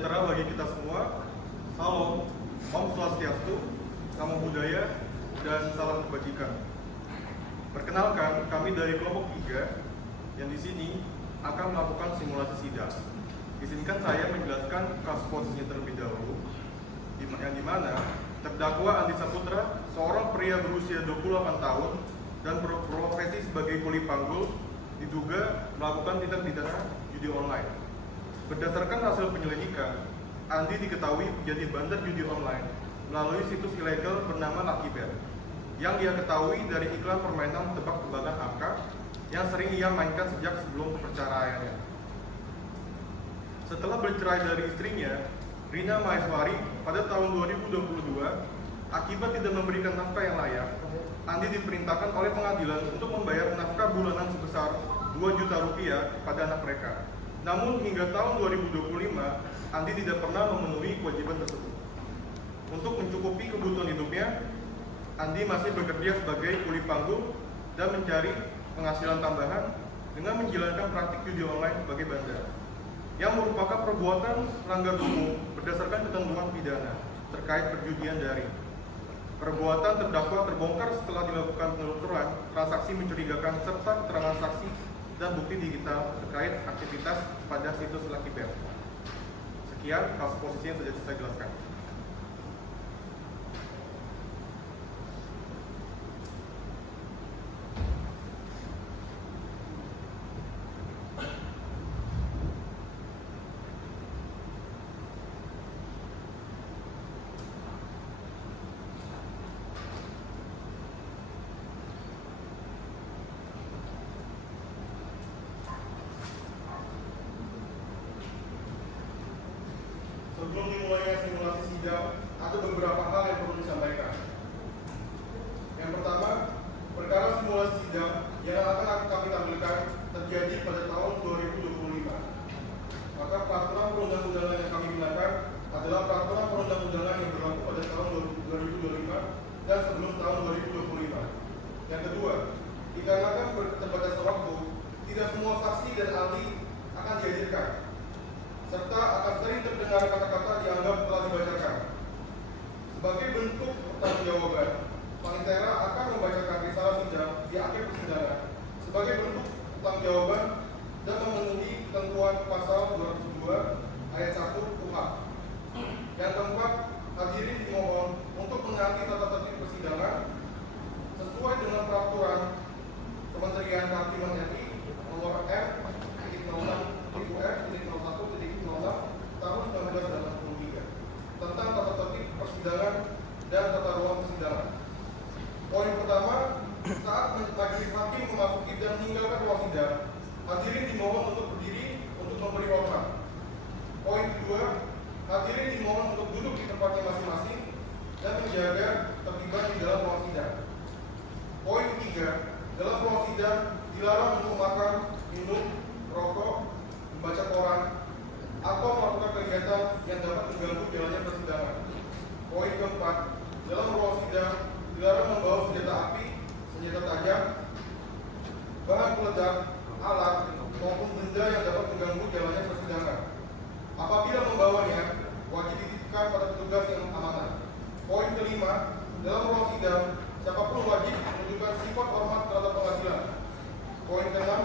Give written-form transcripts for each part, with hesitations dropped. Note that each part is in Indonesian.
sejahtera bagi kita semua. Salam, Om Swastiastu, Namo Buddhaya, dan salam kebajikan. Perkenalkan, kami dari kelompok 3 yang di sini akan melakukan simulasi sidang. Izinkan saya menjelaskan kasus posisinya terlebih dahulu, yang dimana terdakwa Andi Saputra, seorang pria berusia 28 tahun dan berprofesi sebagai kuli panggul, diduga melakukan tindak pidana judi online. Berdasarkan hasil penyelidikan, Andi diketahui menjadi bandar judi online melalui situs ilegal bernama Lucky Bet, yang dia ketahui dari iklan permainan tebak-tebakan angka yang sering ia mainkan sejak sebelum perceraiannya. Setelah bercerai dari istrinya, Rina Maheswari, pada tahun 2022, akibat tidak memberikan nafkah yang layak, Andi diperintahkan oleh pengadilan untuk membayar nafkah bulanan sebesar 2 juta rupiah kepada anak mereka. Namun hingga tahun 2025, Andi tidak pernah memenuhi kewajiban tersebut. Untuk mencukupi kebutuhan hidupnya, Andi masih bekerja sebagai kuli panggul dan mencari penghasilan tambahan dengan menjalankan praktik judi online sebagai bandar, yang merupakan perbuatan melanggar umum berdasarkan ketentuan pidana terkait perjudian daring. Perbuatan terdakwa terbongkar setelah dilakukan penelusuran transaksi mencurigakan serta keterangan saksi dan bukti digital terkait aktivitas pada situs Lucky Bet. Sekian kasus posisi yang sudah saya jelaskan. Sebelum dimulainya simulasi sidang, ada beberapa hal yang perlu disampaikan. Yang pertama, perkara simulasi sidang yang akan kami tampilkan terjadi pada tahun 2025. Maka peraturan perundang-undangan yang kami gunakan adalah peraturan perundang-undangan yang berlaku pada tahun 2025 dan sebelum tahun 2025. Yang kedua, dikarenakan keterbatasan waktu, tidak semua saksi dan ahli akan dihadirkan, serta akan sering terdengar kata-kata dianggap telah dibacakan. Sebagai bentuk pertanggungjawaban, Panitera akan membacakan risalah sidang di akhir persidangan sebagai bentuk pertanggungjawaban dan memenuhi ketentuan pasal 202 ayat 1 KUHP. Yang keempat, hadirin dimohon untuk menaati tata tertib persidangan sesuai dengan peraturan Kementerian Kehakiman RI nomor M.06.UR.01.06 tahun 1983 tentang tata tertib persidangan dan tata ruang persidangan. Poin pertama, saat majelis hakim memasuki dan meninggalkan ruang sidang, hadirin dimohon untuk berdiri untuk memberi hormat. Poin kedua, hadirin dimohon untuk duduk di tempatnya masing-masing dan menjaga ketertiban di dalam ruang sidang. Poin ketiga, dalam ruang sidang dilarang untuk makan, minum, merokok, membaca koran, atau melakukan kegiatan yang dapat mengganggu jalannya persidangan. Poin keempat, dalam ruang sidang dilarang membawa senjata api, senjata tajam, bahan peledak, alat, maupun benda yang dapat mengganggu jalannya persidangan. Apabila membawanya, wajib dititipkan pada petugas yang amanah. Poin kelima, dalam ruang sidang, siapapun wajib menunjukkan sifat hormat terhadap pengadilan. Poin keenam,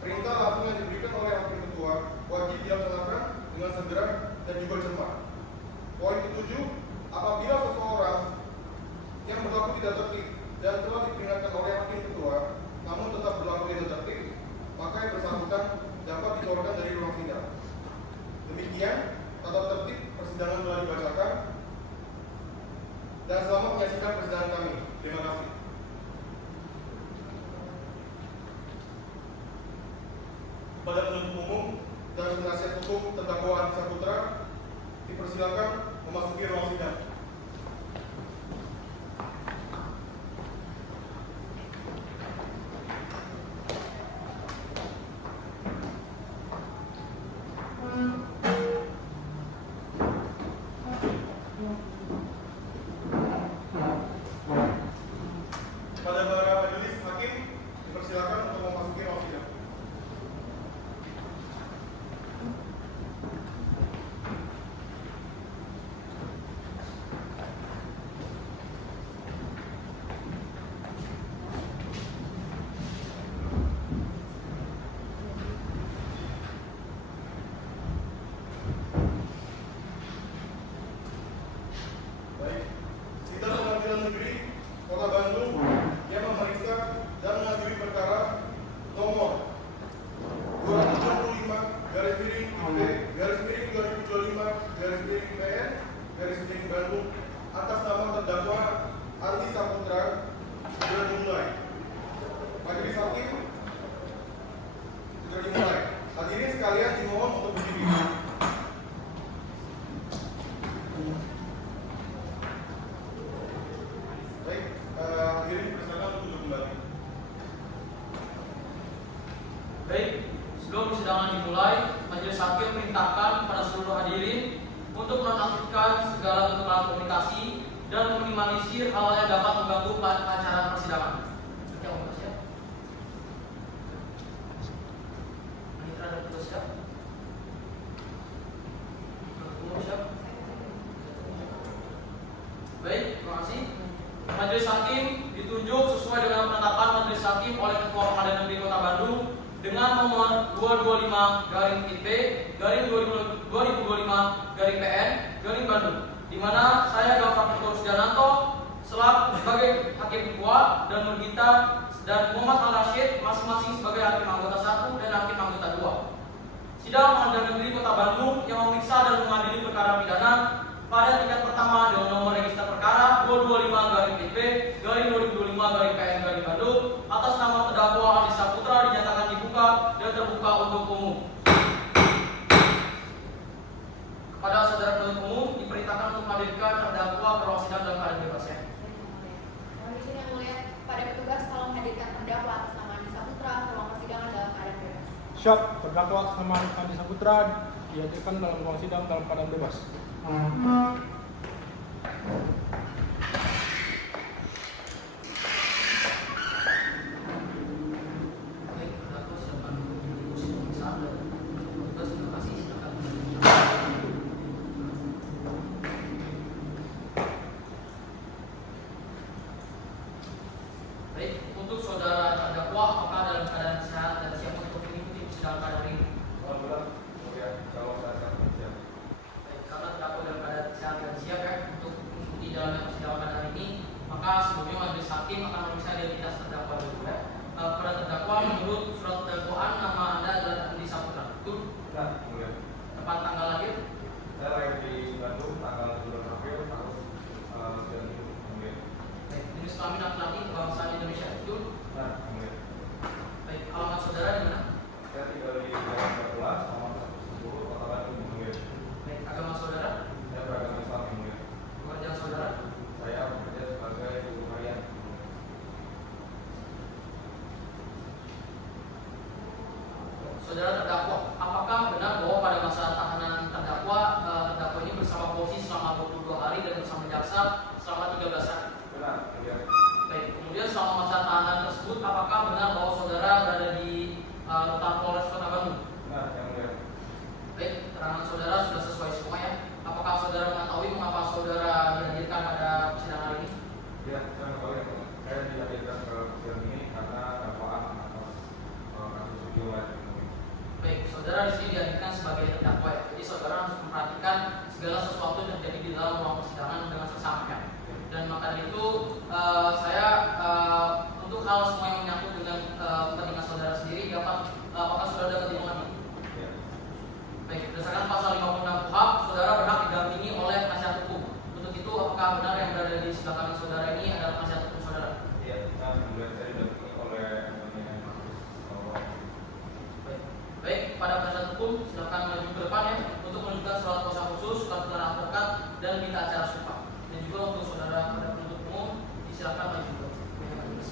perintah langsung yang diberikan oleh hakim ketua wajib dilaksanakan dengan segera dan juga cermat. Poin ketujuh, apabila seseorang yang berlaku tidak tertib dan telah diperingatkan oleh hakim ketua namun tetap berlaku tidak tertib, maka yang bersangkutan dapat dikeluarkan dari ruang sidang. Demikian tata tertib persidangan telah dibacakan, dan selamat menyaksikan persidangan kami. Terima kasih. Kepada penuntut umum dan penasihat hukum terdakwa Andi Saputra, dipersilakan memasuki ruang sidang. Pada para majelis hakim, dipersilakan untuk memasuki ruang sidang. Pada PN garis miring Bandung atas nama terdakwa Andi Saputra sudah dimulai. Majelis hakim sudah dimulai. Hadirin sekalian dimohon untuk berdiri. Baik, hadirin persilakan untuk duduk kembali. Baik, sebelum persidangan dimulai, majelis hakim memerintahkan kepada seluruh hadirin untuk menonaktifkan segala bentuk alat komunikasi dan meminimalisir hal yang dapat mengganggu kelancaran persidangan. Baik, terima kasih. Majelis hakim ditunjuk sesuai dengan penetapan majelis hakim oleh Ketua Pengadilan Negeri Kota Bandung dengan nomor 225/IP/2025/PN Bandung, di mana saya Gafar Fitur Sujananto selaku sebagai hakim ketua dan Nurgita dan Muhammad Al-Rashid masing-masing sebagai hakim anggota 1 dan hakim anggota 2. Sidang Pengadilan Negeri Kota Bandung yang memeriksa dan mengadili perkara pidana pada tingkat pertama dengan nomor register perkara 225/IP/2025/PN Bandung atas nama terdakwa Andi Saputra dinyatakan dibuka dan terbuka untuk umum. Kepada saudara penuntut umum diperintahkan untuk menghadirkan terdakwa ke ruang sidang dalam keadaan bebas ya. Mohon izin yang mulia pada petugas tolong hadirkan terdakwa atas nama Andi Saputra ke ruang persidangan dalam keadaan bebas. Siap, terdakwa atas nama Andi Saputra dihadirkan dalam ruang sidang dalam keadaan bebas. Baik, untuk saudara terdakwa apakah dalam keadaan sehat dan siap untuk mengikuti persidangan pada hari ini? Alhamdulillah, mulia, jawab saya siap. Baik, karena terdakwa dalam keadaan sehat dan siap ya untuk mengikuti jalannya persidangan pada hari ini, maka sebelumnya majelis hakim akan memeriksa identitas terdakwa dulu ya. Kepada terdakwa menurut surat dakwaan nama Anda adalah Andi Saputra, betul? Nah, mulia. Tepat tanggal lahir? Saya lahir di Bandung tanggal 2 April tahun 1990. Baik, jenis kelamin laki-laki kebangsaan Indonesia, betul? Nah, mulia. Baik, alamat saudara di mana? Saya tinggal di Jalan 14, nomor 110, Kota Bandung, mulia. Baik, agama saudara? Saya beragama Islam, mulia. Pekerjaan saudara? Saya bekerja sebagai guru harian. Saudara terdakwa, apakah benar bahwa pada masa tahanan terdakwa ini bersama polisi selama 22 hari dan bersama jaksa selama 13 hari? Benar, mulia. Baik, kemudian selama masa tahanan tersebut apakah benar bahwa saudara berada di rutan Polres Kota Bandung? Benar, yang mulia. Baik, keterangan saudara sudah sesuai semua ya. Apakah saudara mengetahui mengapa saudara dihadirkan pada persidangan hari ini? Ya, saya mengetahui yang mulia. Saya dihadirkan ke persidangan ini karena dakwaan atas kasus video live. Baik, saudara di sini dihadirkan sebagai terdakwa ya. Jadi saudara harus memperhatikan segala sesuatu yang terjadi di dalam ruang persidangan dengan seksama ya. Dan maka dari itu saya untuk hal semua yang menyangkut dengan kepentingan saudara sendiri dapat apakah saudara dapat dimengerti? Ya. Baik, berdasarkan pasal 56 KUHP, saudara berhak didampingi oleh penasihat hukum. Untuk itu apakah benar yang berada di sebelah kanan saudara ini adalah penasihat hukum saudara? Iya, kemudian saya didampingi oleh Baik, pada penasihat hukum silakan maju ke depan ya untuk menunjukkan surat kuasa khusus, surat keterangan advokat dan berita acara sumpah. Dan juga untuk saudara pada penuntut umum disilakan maju ke majelis.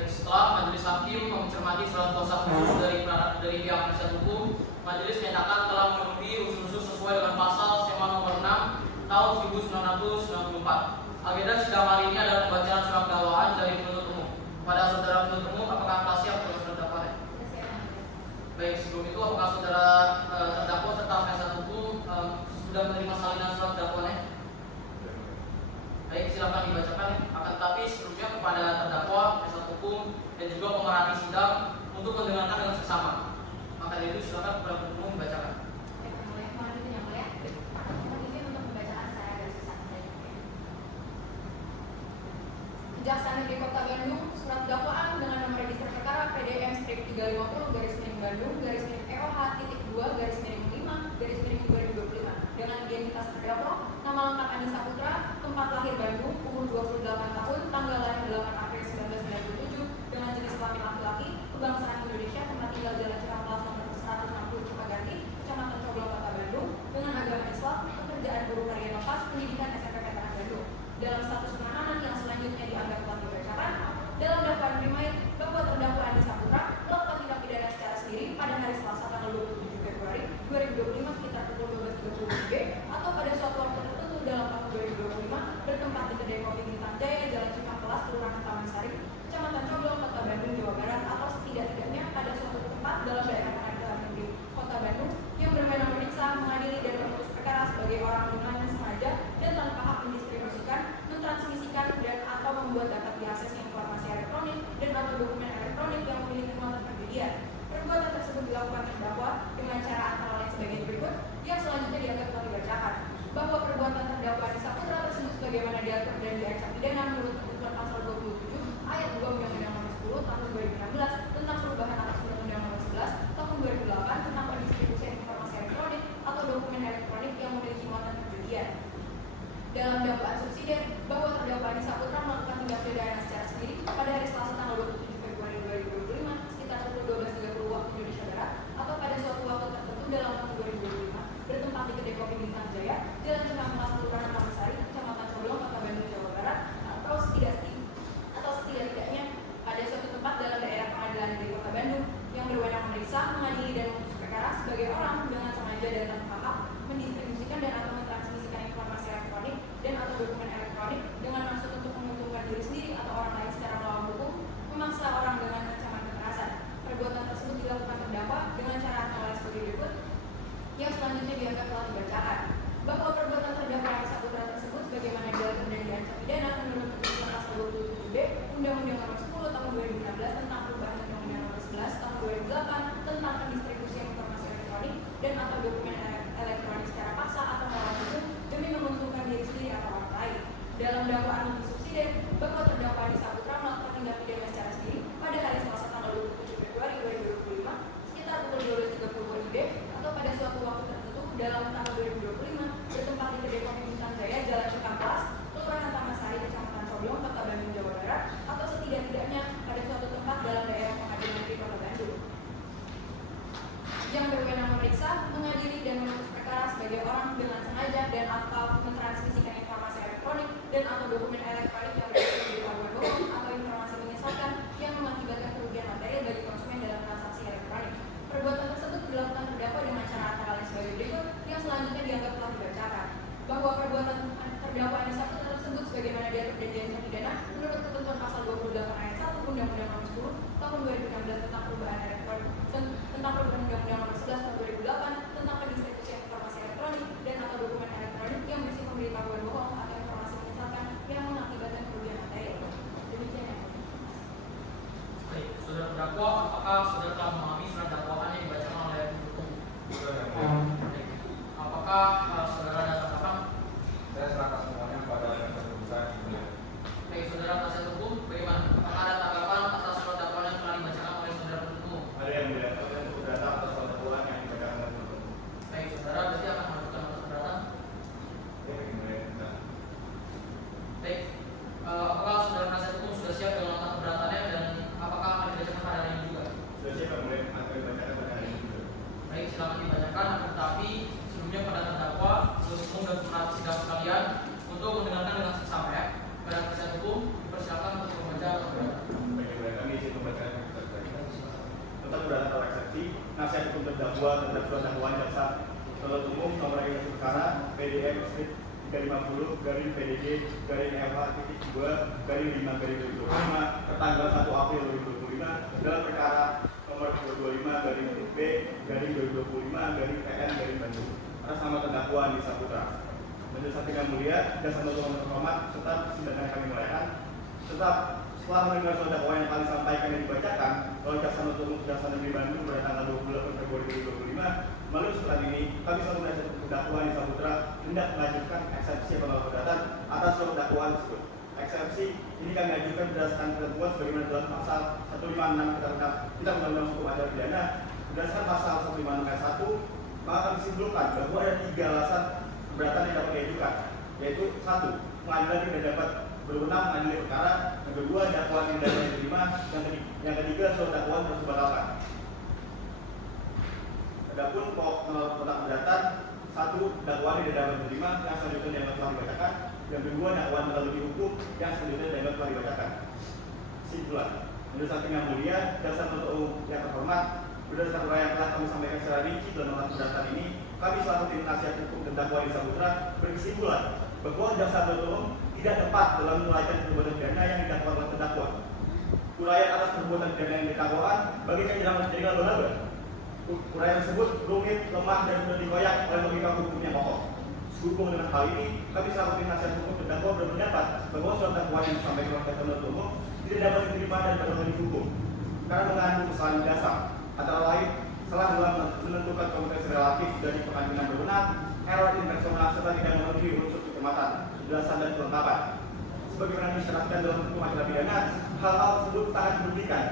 Baik, setelah majelis hakim mencermati surat kuasa khusus dari pihak penasihat hukum, majelis menyatakan telah memenuhi unsur-unsur sesuai dengan pasal SEMA nomor 6 tahun 1994. Agenda sidang hari ini adalah pembacaan surat dakwaan dari penuntut umum. Kepada saudara penuntut umum, apakah telah siap untuk surat dakwaan? Baik, sebelum itu apakah saudara terdakwa serta penasihat hukum sudah menerima salinan surat dakwaannya? Baik, silakan dibacakan ya. Akan tetapi sebelumnya kepada terdakwa, penasihat hukum dan juga pemerhati sidang untuk mendengarkan dengan seksama. Maka dari itu silakan kepada penuntut umum dibacakan. Kejaksaan Negeri Kota Bandung, surat dakwaan dengan nomor register perkara PDM-350/2/EOH-2/5/2025 dengan identitas terdakwa, nama lengkap Andi Saputra, tempat lahir Bandung, umur 28 tahun, tanggal lahir 8 April 1997, dengan jenis kelamin laki-laki, kebangsaan Indonesia, tempat tinggal Jalan Cihampelas nomor 160 Cipaganti, Kecamatan Coblong, Kota Bandung, dengan agama Islam, pekerjaan buruh harian lepas, pendidikan SMP Veteran Bandung. Dalam status penahanan yang selanjutnya dianggap telah dibacakan, dalam dakwaan primer bahwa terdakwa Andi Saputra melakukan tindak pidana secara sendiri pada hari Selasa tanggal 27 Februari 2025 sekitar pukul 12.30 WIB atau pada suatu waktu tertentu dalam tahun 2025 bertempat di kedai kopi Bintang Jaya, Jalan Cihampelas, Kelurahan Taman Sari, Kecamatan Coblong, Kota Bandung, Jawa Barat, atau setidak-tidaknya pada suatu tempat dalam daerah Pengadilan Negeri Kota Bandung yang berwenang memeriksa, mengadili dan memutus perkara sebagai orang dengan sengaja dan tanpa hak mendistribusikan, mentransmisikan dan atau membuat dapat diakses informasi elektronik dan atau dokumen elektronik yang memiliki muatan perjudian. Perbuatan tersebut dilakukan terdakwa dengan cara antara lain sebagai berikut, yang selanjutnya dianggap telah dibacakan. Bahwa perbuatan terdakwa Andi Saputra tersebut sebagaimana diatur dan diancam pidana menurut ketentuan pasal 27 ayat 2 Undang-Undang Nomor 10 Tahun 2016 tentang perubahan atas Undang-Undang Nomor 11 Tahun 2008 tentang pendistribusian informasi elektronik atau dokumen elektronik yang memiliki muatan perjudian. Dalam dakwaan subsidiar bahwa terdakwa Andi Saputra melakukan tindak pidana secara sendiri pada hari Selasa tanggal 27 Februari 2025 sekitar pukul 12.30 waktu Indonesia Barat atau pada suatu waktu tertentu dalam tahun 2025 bertempat di kedai kopi Bintang Jaya, Jalan Cihampelas, Kelurahan Taman Sari, Kecamatan Coblong, Kota Bandung, Jawa Barat, atau setidak-tidaknya pada suatu tempat dalam daerah Pengadilan Negeri Kota Bandung yang berwenang memeriksa, mengadili dan memutus perkara sebagai orang dengan sengaja dan tanpa hak mendistribusikan dan atau mentransmisikan informasi elektronik dan atau dokumen elektronik dengan maksud untuk menguntungkan diri sendiri atau orang lain secara melawan hukum, memaksa orang dengan ancaman kekerasan. Perbuatan tersebut dilakukan terdakwa dengan cara antara lain sebagai berikut, yang selanjutnya dianggap telah dibacakan. Bahwa perbuatan terdakwa Andi Saputra tersebut sebagaimana diatur dan diancam pidana menurut ketentuan pasal 27B Undang-Undang Nomor 10 Tahun 2016 tentang perubahan Undang-Undang Nomor 11 Tahun 2008 tentang pendistribusian informasi elektronik dan atau dokumen elektronik secara paksa atau melawan hukum demi menguntungkan diri sendiri atau orang lain. Dalam dakwaan lebih subsidiar bahwa terdakwa Andi Saputra melakukan tindak pidana secara sendiri pada hari Selasa tanggal 27 Februari 2025 sekitar pukul 12.30 WIB atau pada suatu waktu tertentu dalam tahun 2025 bertempat di kedai kopi Bintang Jaya, Jalan Cihampelas, Kelurahan Taman Sari, Kecamatan Coblong, Kota Bandung, Jawa Barat, atau setidak-tidaknya pada suatu tempat dalam daerah Pengadilan Negeri Kota Bandung yang berwenang memeriksa, mengadili dan memutus perkara sebagai orang dengan sengaja dan atau mentransmisikan informasi elektronik dan atau dokumen elektronik yang berisi pemberitahuan bohong atau informasi menyesatkan yang mengakibatkan kerugian material bagi konsumen dalam transaksi elektronik. Perbuatan tersebut dilakukan terdakwa dengan cara antara lain sebagai berikut, yang selanjutnya dianggap telah dibacakan. Bahwa perbuatan terdakwa Andi Saputra tersebut sebagaimana diatur dan diancam pidana menurut ketentuan pasal 28 ayat 1 Undang-Undang Nomor 10 Tahun 2016 tentang perubahan Undang-Undang Nomor 11 Tahun 2008 tentang pendistribusian informasi elektronik dan atau dokumen elektronik yang berisi pemberitahuan bohong atau informasi menyesatkan yang mengakibatkan kerugian material. Demikian ya. Baik, saudara terdakwa, apakah saudara telah memahami surat dakwaan yang dibacakan oleh penuntut umum? Apakah saudara ada tanggapan? Saya serahkan semuanya kepada yang terbuka. Baik, saudara penasihat hukum, bagaimana? Apakah ada tanggapan atas surat dakwaan yang telah dibacakan oleh saudara penuntut umum? Ada yang melihat saya cukup data atas dakwaan yang dibacakan oleh penuntut umum. Baik, saudara berarti akan mengajukan nota keberatan. Oke, bagaimana? Baik, apakah saudara penasihat hukum sudah siap dengan nota keberatannya dan apakah akan dibacakan pada hari ini juga? Sudah siap yang mulai akan dibacakan pada hari ini juga. Baik, silakan dibacakan. Tetapi sebelumnya pada terdakwa, penuntut umum dan pemerhati sidang sekalian untuk mendengarkan dengan seksama ya. Pada penasihat hukum dipersilakan untuk membaca nota keberatan. Baik, kami eksepsi nasihat hukum terdakwa terhadap surat dakwaan jaksa penuntut umum nomor registrasi perkara PDM 350 garing PDG garing LH titik 2 garing 5 garing 2025 tertanggal 1 April 2025 dalam perkara nomor 225 garing B garing 2025 garing PN garing Bandung atas nama terdakwa Andi Saputra. Majelis Hakim yang mulia, dasar penuntut terhormat serta persidangan kami muliakan. Tetap setelah mendengar surat dakwaan yang kami sampaikan dan dibacakan oleh jaksa penuntut umum Kejaksaan Negeri Bandung pada tanggal 28 Februari 2025, melalui surat ini kami selaku penasihat terdakwa Andi Saputra hendak melanjutkan eksepsi penolak perdata atas surat dakwaan tersebut. Eksepsi ini kami ajukan berdasarkan ketentuan sebagaimana dalam pasal 156 Kitab Undang-Undang Hukum Acara Pidana. Berdasarkan pasal 156 ayat 1, maka kami simpulkan bahwa ada 3 alasan keberatan yang dapat diajukan, yaitu 1. Pengadilan tidak dapat berwenang mengadili perkara, yang kedua dakwaan tidak dapat diterima, yang ketiga surat dakwaan harus dibatalkan. Adapun pokok penolak perdata 1. Dakwaan tidak dapat diterima, yang selanjutnya dianggap telah dibacakan, yang kedua dakwaan terlalu dihukum, yang selanjutnya dianggap telah dibacakan. Kesimpulan, Majelis Hakim yang mulia, dasar penuntut umum yang terhormat, berdasarkan uraian yang telah kami sampaikan secara rinci dalam penolak perdata ini, kami selaku tim nasihat hukum terdakwa Andi Saputra berkesimpulan bahwa jaksa penuntut umum tidak tepat dalam menuraikan perbuatan pidana yang didakwa oleh terdakwa. Uraian atas perbuatan pidana yang didakwaan bagikan tidak menjadi laba-laba. Uraian tersebut rumit, lemah, dan sudah dikoyak oleh logika hukum yang pokok. Sehubung dengan hal ini, kami selaku tim nasihat hukum terdakwa berpendapat bahwa surat dakwaan yang disampaikan oleh penuntut umum tidak dapat diterima dan dapat dihukum karena mengandung kesalahan dasar, antara lain salah dalam menentukan kompetensi relatif dari pengadilan berwenang, error intelektual serta tidak memenuhi unsur kecermatan, kejelasan dan kelengkapan. Sebagaimana disyaratkan dalam hukum acara pidana, hal-hal tersebut sangat merugikan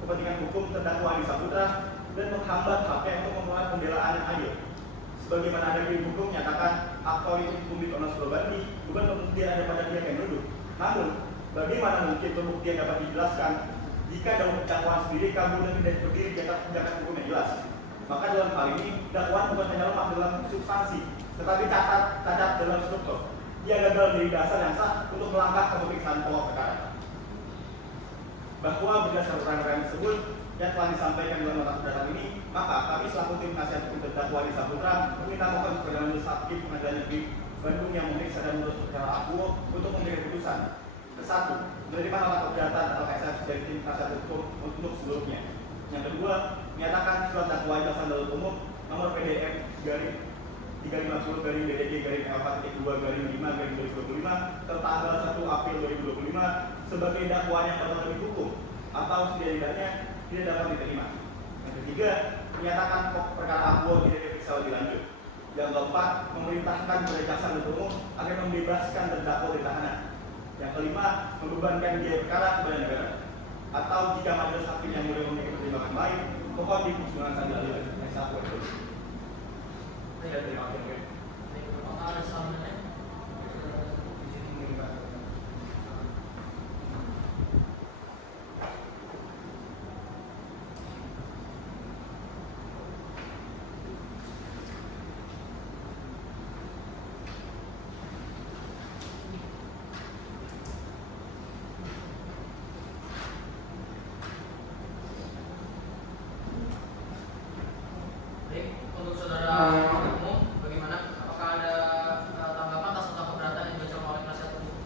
kepentingan hukum terdakwa Andi Saputra dan menghambat haknya untuk memperoleh pembelaan yang adil. Sebagaimana ada di hukum menyatakan authority hukum di Komnas Probandi bukan pembuktian ada pada pihak yang menuduh. Namun, bagaimana mungkin pembuktian dapat dijelaskan jika dalam dakwaan sendiri kabur dan tidak berdiri di atas pijakan hukum yang jelas? Maka dalam hal ini dakwaan bukan hanya lemah dalam substansi, tetapi cacat dalam struktur. Ia gagal menjadi dasar yang sah untuk melangkah ke pemeriksaan pokok perkara. Bahwa berdasarkan uraian tersebut yang telah disampaikan dalam nota perdata ini, maka kami selaku tim nasihat hukum terdakwa Andi Saputra meminta mohon kepada Majelis Hakim Pengadilan Negeri Bandung yang memeriksa dan menuntut perkara akuo untuk memberikan keputusan. Satu, menerima nota perdata atau eksepsi dari tim nasihat hukum untuk seluruhnya. Yang kedua, menyatakan surat dakwaan jaksa penuntut umum nomor PDM garing 350 garing BDG garing LH titik 2 garing 5 garing 2025 tertanggal 1 April 2025 sebagai dakwaan yang dapat dihukum atau setidaknya tidak dapat diterima. Yang ketiga, menyatakan pokok perkara akuo tidak diperiksa lebih lanjut. Yang keempat, memerintahkan kepada jaksa penuntut umum agar membebaskan terdakwa dari tahanan. Yang kelima, membebankan biaya perkara kepada negara. Atau jika majelis hakim yang mulia memiliki pertimbangan lain, mohon diputuskan saja oleh S1 itu. Saya terima kasih. Apakah ada salamnya? Baik, untuk saudara umum, bagaimana? Apakah ada tanggapan atas nota keberatan yang dibacakan oleh penasihat hukum?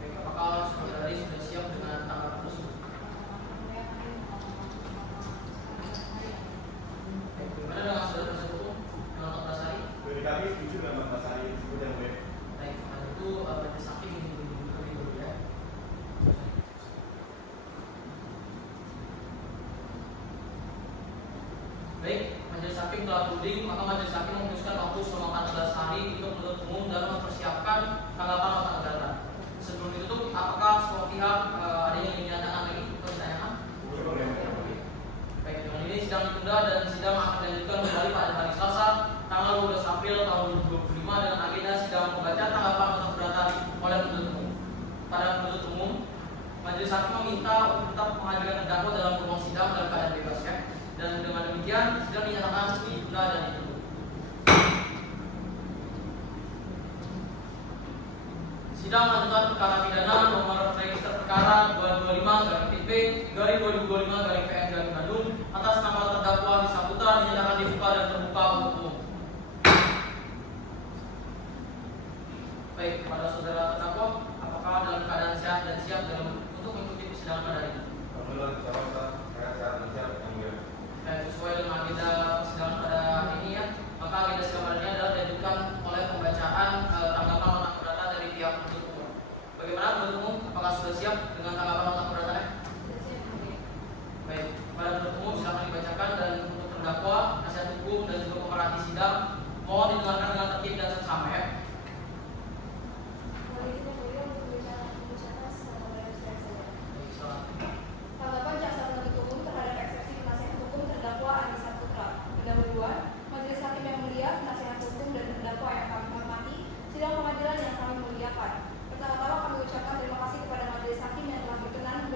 Baik, apakah saudari sudah siap dengan tanggapan tersebut? Baik, bagaimana dengan saudara penasihat hukum dengan nota Basari? Bagi kami setuju dengan Bang Basari tersebut yang mulia. Baik, karena itu majelis hakim ini lebih dulu ya. Baik, majelis hakim telah berunding, maka majelis hakim memutuskan waktu selama 14 hari untuk menuntut umum dalam mempersiapkan tanggapan nota keberatan. Sebelum ditutup, apakah semua pihak ada yang ingin dinyatakan lagi pertanyaan? Baik, dengan ini sidang ditunda dan sidang akan dilanjutkan kembali pada hari Selasa, tanggal 12 April tahun 2025 dengan agenda sidang membaca tanggapan nota keberatan oleh penuntut umum. Pada penuntut umum, majelis hakim meminta untuk tetap menghadirkan terdakwa dalam ruang sidang dalam keadaan bebas ya. Dan dengan demikian sidang dinyatakan ditunda dan ditutup. Sidang lanjutan perkara pidana nomor register perkara 225 2025/PN Bandung atas nama terdakwa Andi Saputra dinyatakan dibuka dan terbuka untuk umum. Baik, kepada saudara terdakwa, apakah dalam keadaan sehat dan siap untuk mengikuti persidangan pada hari ini? Alhamdulillah, sehat dan siap yang mulia. Dan sesuai dengan agenda persidangan pada hari ini ya, maka agenda sidang pada ini adalah dilanjutkan oleh pembacaan tanggapan nota keberatan dari pihak penuntut umum. Bagaimana penuntut umum? Apakah sudah siap dengan tanggapan nota keberatannya? Baik, kepada penuntut umum silakan dibacakan dan untuk terdakwa, nasihat hukum dan juga pemerhati sidang mohon didengarkan dengan tertib dan seksama ya. Tanggapan jaksa penuntut umum terhadap eksepsi penasihat hukum terdakwa Andi Saputra. Pendahuluan, Majelis Hakim yang mulia, penasihat hukum dan terdakwa yang kami hormati, sidang pengadilan yang kami muliakan. Pertama-tama kami ucapkan terima kasih kepada Majelis Hakim yang telah berkenan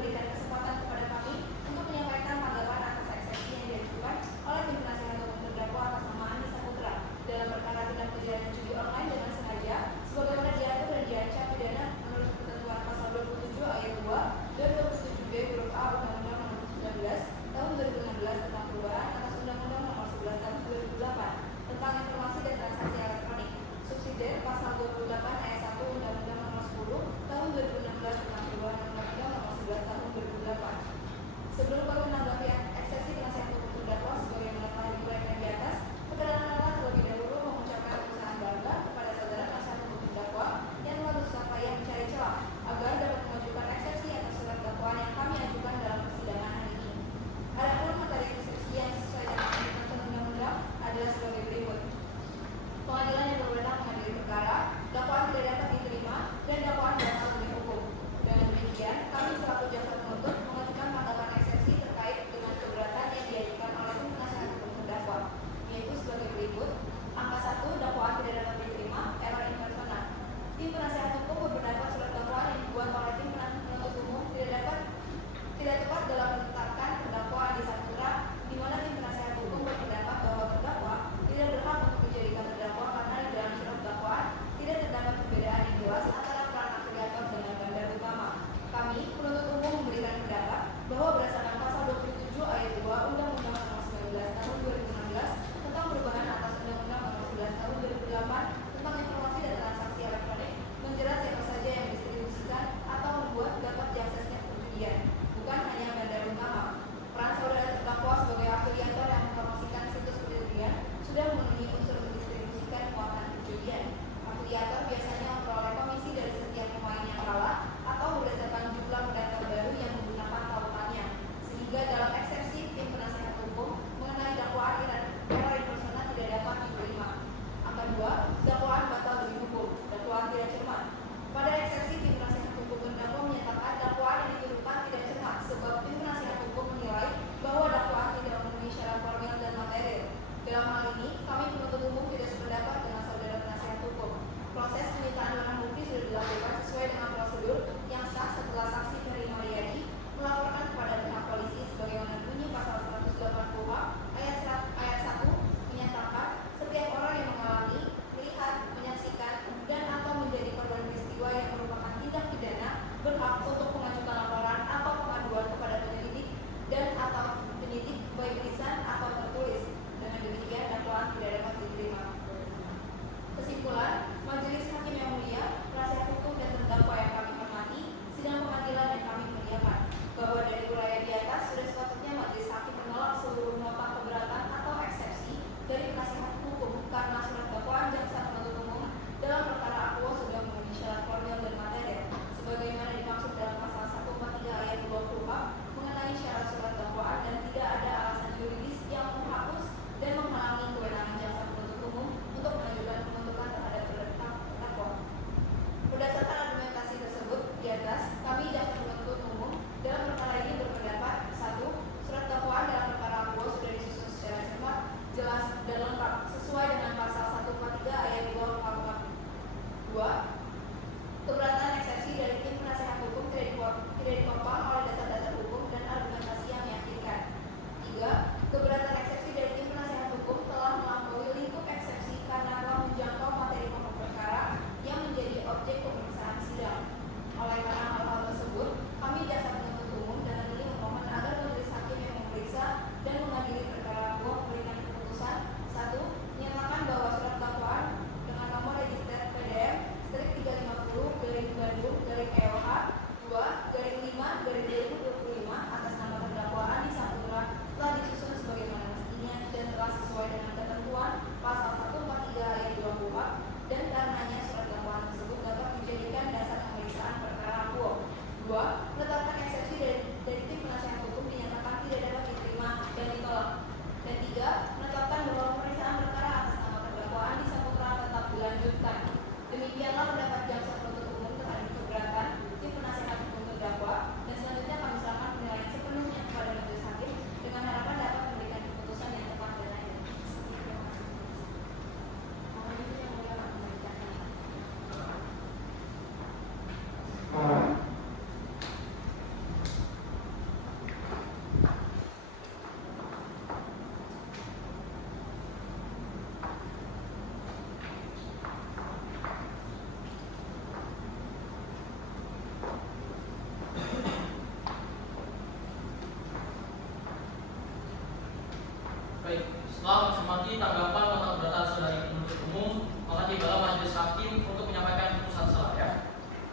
memasuki tanggapan nota keberatan saudari penuntut umum, maka tibalah majelis hakim untuk menyampaikan putusan selah ya.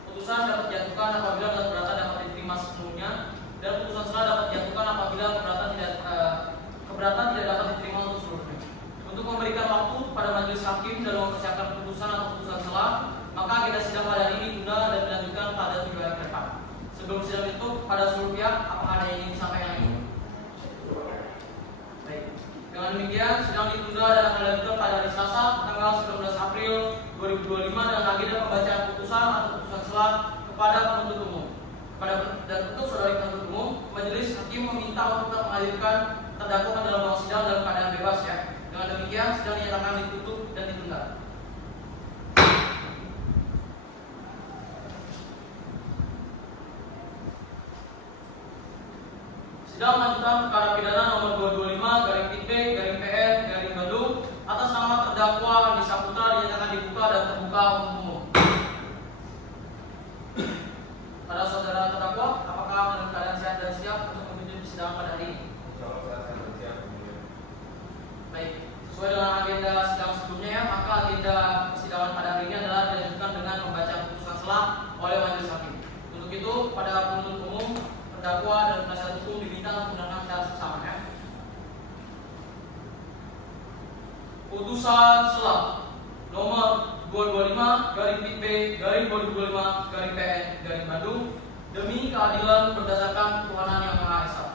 Putusan dapat dijatuhkan apabila nota keberatan dapat diterima sepenuhnya, dan putusan selah dapat dijatuhkan apabila keberatan tidak dapat diterima untuk seluruhnya. Untuk memberikan waktu pada majelis hakim dalam mempersiapkan putusan atau putusan selah, maka agenda sidang pada hari ini ditunda dan dilanjutkan pada 7 hari ke depan. Sebelum sidang ditutup, pada seluruh pihak, apakah ada yang ingin disampaikan lagi? Baik. Dengan demikian, sidang ditunda dan akan dilanjutkan pada hari Selasa, tanggal 19 April 2025 dengan agenda pembacaan putusan atau putusan selah kepada penuntut umum. Dan untuk saudari penuntut umum, majelis hakim meminta untuk tetap menghadirkan terdakwa dalam ruang sidang dalam keadaan bebas ya. Dengan demikian, sidang dinyatakan ditutup dan ditunda. Sidang lanjutan perkara pidana nomor 225/B/PN Bandung atas nama terdakwa Andi Saputra dinyatakan dibuka dan terbuka untuk umum. Pada saudara terdakwa, apakah dalam keadaan sehat dan siap untuk memimpin persidangan pada hari ini? Baik, sesuai dengan agenda sidang sebelumnya ya, maka agenda persidangan pada hari ini adalah dilanjutkan dengan membaca putusan selah oleh majelis hakim. Untuk itu, pada penuntut umum, terdakwa dan penasihat hukum diminta untuk mendengarkan secara seksama ya. Putusan selah nomor 225/B/2025/PN Bandung demi keadilan berdasarkan ketuhanan yang Maha Esa.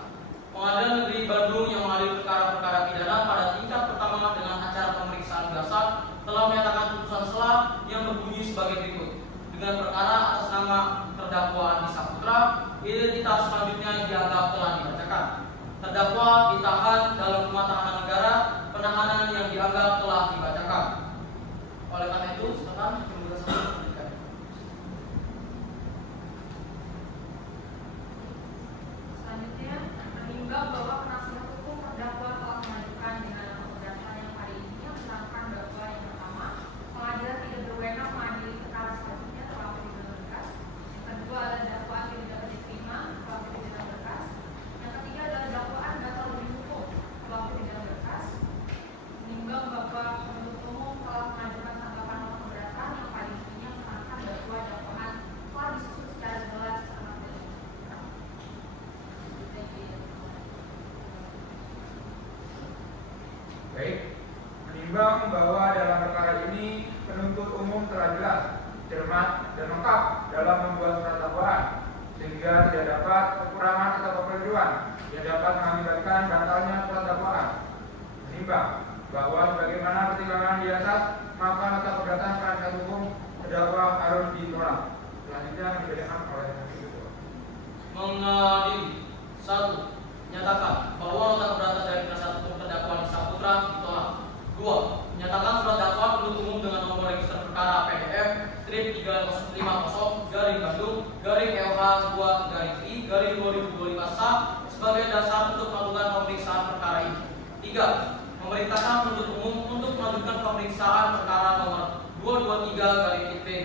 Pengadilan Negeri Bandung yang mengadili perkara-perkara pidana pada tingkat pertama dengan acara pemeriksaan biasa telah menyatakan putusan selah yang berbunyi sebagai berikut. Dengan perkara atas nama terdakwa Andi Saputra, identitas selanjutnya yang dianggap telah dibacakan. Terdakwa ditahan dalam rumah tahanan negara, penahanan yang dianggap telah dibacakan. Oleh karena itu, silakan hakim bersama memberikan. Selanjutnya, menimbang bahwa penasihat hukum terdakwa telah mengajukan dengan nama keberatan yang hari ini yang menangkan dakwa yang pertama, pengadilan tidak berwenang mengadili perkara selanjutnya terlaku di dalam berkas. Yang kedua adalah dakwaan tidak dapat diterima terlaku di dalam berkas. Yang ketiga adalah dakwaan batal demi hukum terlaku di dalam berkas. Menimbang bahwa penuntut umum telah mengajukan tanggapan nota keberatan yang pada intinya menangkan dakwaan telah disusun secara jelas sangat baik. Baik, menimbang bahwa dalam perkara ini penuntut umum telah jelas, cermat, dan lengkap dalam membuat surat dakwaan, sehingga tidak dapat kekurangan atau kekeliruan yang dapat mengakibatkan batalnya surat dakwaan. Menimbang bahwa sebagaimana pertimbangan di atas, maka nota keberatan penasihat hukum terdakwa harus ditolak. Selanjutnya dibacakan oleh hakim ketua. Mengadili 1. Menyatakan bahwa nota keberatan dari penasihat hukum terdakwa Andi Saputra ditolak. 2. Menyatakan surat dakwaan penuntut umum dengan nomor register perkara PDF strip 3050-Bandung-LH2-I-2025 sebagai dasar untuk melakukan pemeriksaan perkara ini. 3. Memerintahkan penuntut umum untuk melanjutkan pemeriksaan perkara nomor 223/PN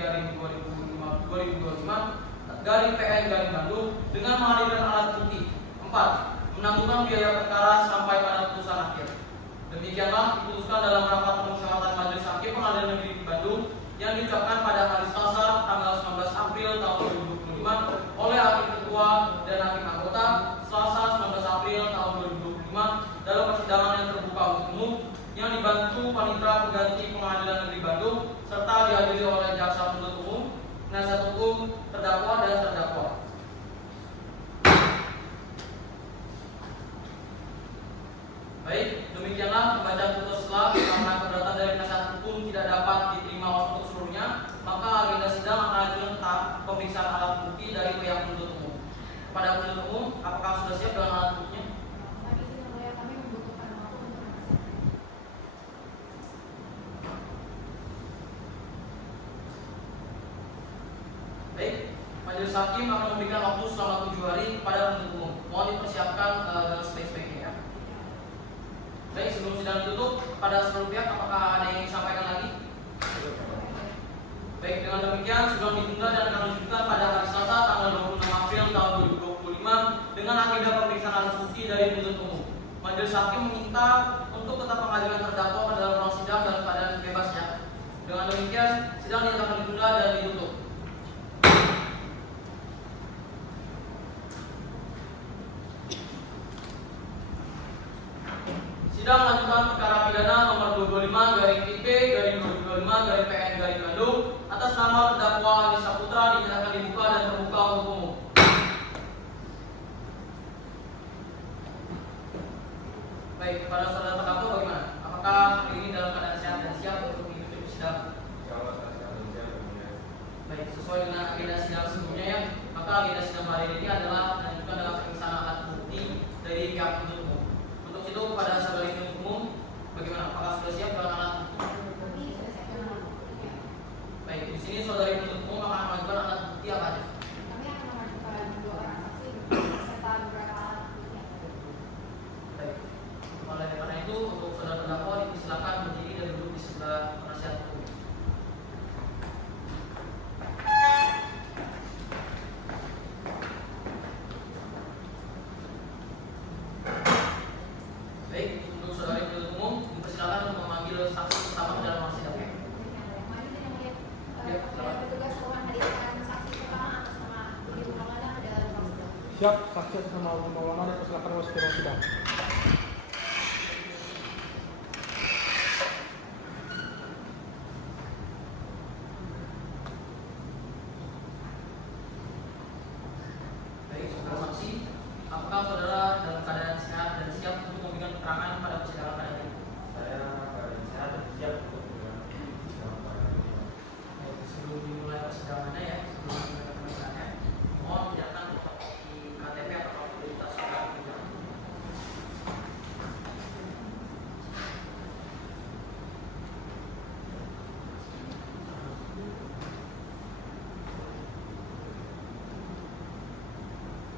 Bandung dengan menghadirkan alat bukti. 4. Menangguhkan biaya perkara sampai pada putusan akhir. Demikianlah diputuskan dalam rapat permusyawaratan Majelis Hakim Pengadilan Negeri Bandung yang diucapkan pada hari Selasa tanggal 19 April tahun 2025 oleh Hakim Ketua dan Hakim Anggota Selasa 19 April tahun 2025 dalam persidangan yang terbuka untuk umum yang dibantu panitera pengganti Pengadilan Negeri Bandung serta dihadiri oleh jaksa penuntut umum, penasihat hukum, terdakwa dan terdakwa. Baik, demikianlah pembacaan putus selah karena keberatan dari penasihat hukum tidak dapat diterima untuk seluruhnya, maka agenda sidang akan lanjutkan tentang pemeriksaan alat bukti dari pihak penuntut umum. Kepada penuntut umum, apakah sudah siap dengan alat buktinya? Tadi sebenarnya kami membutuhkan waktu untuk mengasih. Baik, majelis hakim akan memberikan waktu selama 7 hari kepada penuntut umum. Mohon dipersiapkan dengan sebaik-baiknya ya. Baik, sebelum sidang ditutup, pada seluruh pihak apakah ada yang disampaikan lagi? Baik, dengan demikian sidang ditunda dan akan dilanjutkan pada hari Selasa tanggal 26 April tahun 2025 dengan agenda pemeriksaan alat bukti dari penuntut umum. Majelis hakim meminta untuk peserta pengadilan terdakwa pada dalam ruang sidang dalam keadaan bebasnya. Dengan demikian, sidang dinyatakan ditunda dan ditutup. Sidang lanjutan perkara pidana nomor 225/IP/2025/PN Bandung atas nama terdakwa Andi Saputra dinyatakan dibuka dan terbuka untuk umum. Baik, kepada saudara terdakwa bagaimana? Apakah hari ini dalam keadaan sehat dan siap untuk mengikuti sidang? Baik, sesuai dengan agenda sidang sebelumnya ya, maka agenda sidang hari ini adalah melanjutkan dengan pemeriksaan alat bukti dari pihak penuntut umum. Untuk itu kepada saudara penuntut umum, bagaimana? Apakah sudah siap dengan alat bukti? Baik, di sini saudara penuntut umum akan mengajukan alat bukti apa aja? Kami akan mengajukan 2 orang saksi beserta beberapa alat bukti yang ada. Baik. Oleh karena itu, untuk saudara terdakwa dipersilakan berdiri dan duduk di sebelah penasihat hukum. Baik, untuk saudara penuntut umum dipersilakan untuk memanggil saksi pertama dalam ruang sidang. Mari saya melihat kepada petugas mohon hadirkan saksi pertama atas nama Ibu Maulana ke dalam ruang sidang. Siap, saksi atas nama Ibu Maulana dipersilakan masuk ke ruang sidang. Baik, saudara saksi, apakah saudara dalam keadaan sehat dan siap untuk memberikan keterangan pada persidangan pada hari ini? Saya keadaan sehat dan siap untuk menjalani sidang pada hari ini. Baik, sebelum dimulai persidangannya ya, sebelum dimulai persidangannya, mohon menyertakan fotokopi KTP atau identitas saudara penunjang.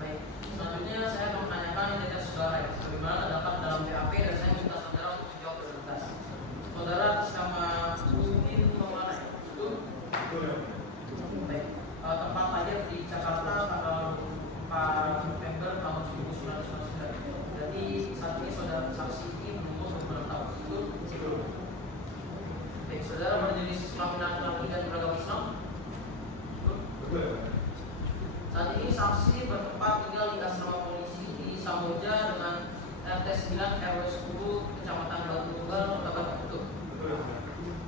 Baik, selanjutnya saya akan menanyakan identitas saudara ya, sebagaimana terdapat dalam BAP dan saya minta saudara untuk menjawab identitas. Saudara atas nama Udin Maulana ya, betul? Baik, tempat lahir di Jakarta tanggal 4 November tahun 1999. Jadi saat ini saudara saksi ini berumur 26 tahun, betul? Baik, saudara berjenis kelamin laki-laki dan beragama Islam? Betul? Saat ini saksi bertempat tinggal di asrama polisi di Samboja dengan RT 9 RW 10 Kecamatan Batu Tunggal, Kota Bandung, betul?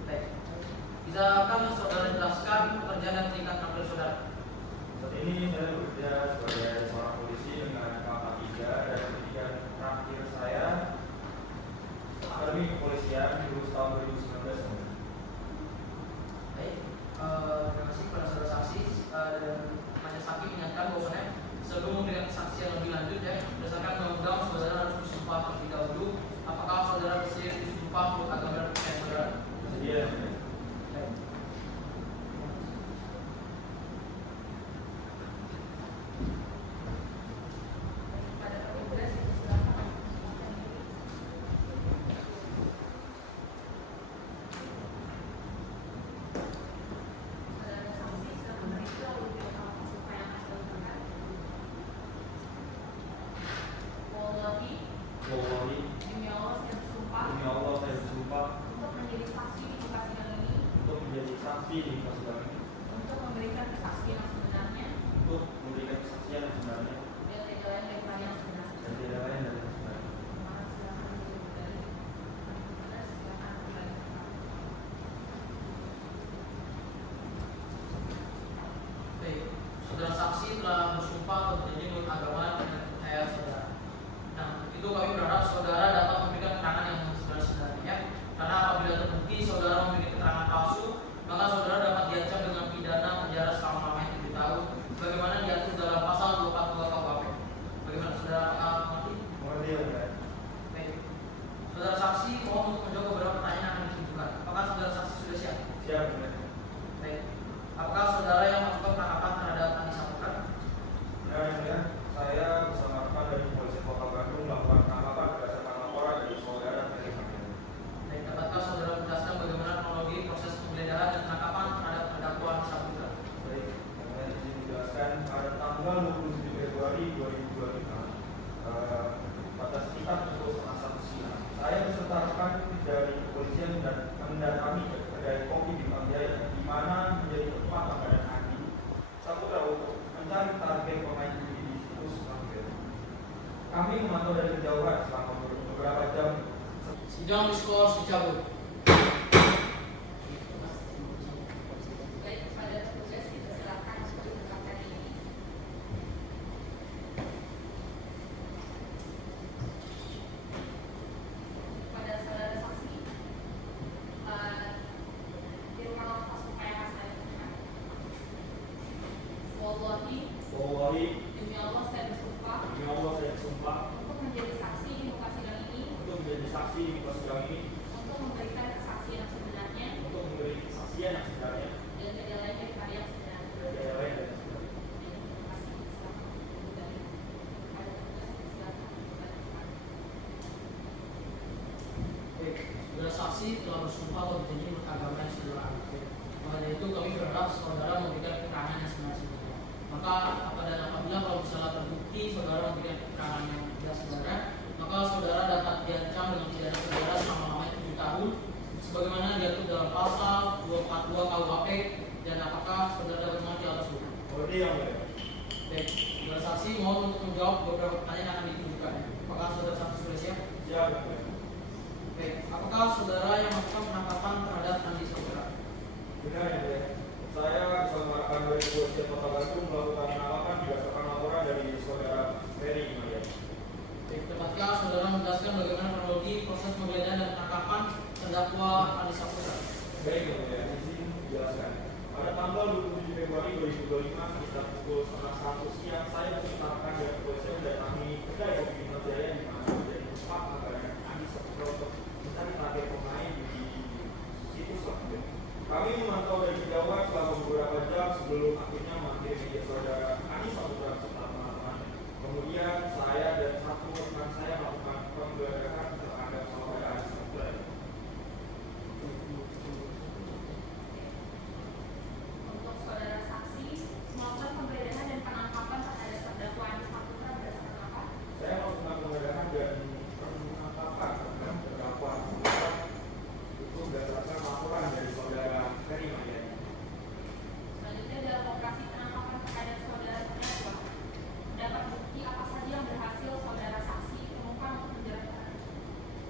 Baik. Bisakah saudara jelaskan pekerjaan dan tingkat karir saudara? Saat ini saya bekerja sebagai seorang polisi dengan K3 dan pendidikan terakhir saya Akademi Kepolisian lulus tahun 2019. Baik, terima kasih kepada saudara saksi dan majelis hakim mengingatkan bahwasanya sebelum memberikan kesaksian lebih lanjut ya, berdasarkan undang-undang saudara harus bersumpah terlebih dahulu. Apakah saudara bersedia bersumpah Kami memantau dari kejauhan selama beberapa jam. Sidang diskors dicabut. Baik, kepada petugas dipersilakan untuk menetapkan ini. Pada saudara saksi, di rumah lapas UPH saya dengar. Wallahi, Demi Allah saya bersumpah demi Allah saya bersumpah untuk menjadi saksi di muka sidang ini, untuk menjadi saksi di muka sidang ini, untuk memberikan kesaksian yang sebenarnya untuk memberi kesaksian yang sebenarnya dan tidak lain daripada yang sebenarnya. dan tidak lain dan sebenarnya. Terima kasih. Silakan kembali. Pada petugas dipersilakan kembali. Baik, saudara saksi telah bersumpah atau berjanji menurut agama yang saudara anut. Maka dari itu kami berharap saudara memberikan keterangan yang sebenarnya. Maka apabila kalau misalnya terbukti saudara memberikan keterangan yang tidak sebenarnya, maka saudara dapat diancam dengan pidana penjara selama-lamanya 7 tahun, sebagaimana diatur dalam pasal 242 KUHP. Dan apakah saudara dapat mengerti hal tersebut? Seperti yang mulia. Baik, saudara saksi mohon untuk menjawab beberapa pertanyaan yang akan ditunjukkan. Apakah saudara saksi sudah siap? Siap, yang mulia. Baik, apakah saudara yang melakukan penangkapan terhadap Andi Saputra? Benar yang mulia. Saya bersama rekan dari Polisi Kota Bandung melakukan penangkapan berdasarkan laporan dari saudara Ferry Imaya. Baik, dapatkah saudara menjelaskan bagaimana kronologi proses penggeledahan dan penangkapan terdakwa Andi Saputra? Baik yang mulia, izin dijelaskan. Pada tanggal 27 Februari 2025 sekitar pukul 1:30 siang, saya beserta rekan dari kepolisian mendatangi kedai kopi Bintang Jaya di mana menjadi tempat langganan Andi Saputra untuk mencari target pemain di situs Lakbet. Kami memantau dari kejauhan selama beberapa jam sebelum akhirnya mengakhiri media saudara Andi Saputra beserta teman-teman. Kemudian saya dan satu rekan saya melakukan penggeledahan terhadap saudara Andi Saputra. Untuk saudara saksi, melakukan penggeledahan dan penangkapan terhadap terdakwa Andi Saputra berdasarkan apa? Saya melakukan penggeledahan dan penangkapan terhadap terdakwa Saputra itu berdasarkan laporan dari saudara Ferry Imaya. Selanjutnya dalam operasi penangkapan terhadap saudara terdakwa, dapat bukti apa saja yang berhasil saudara saksi temukan untuk menjerat barang?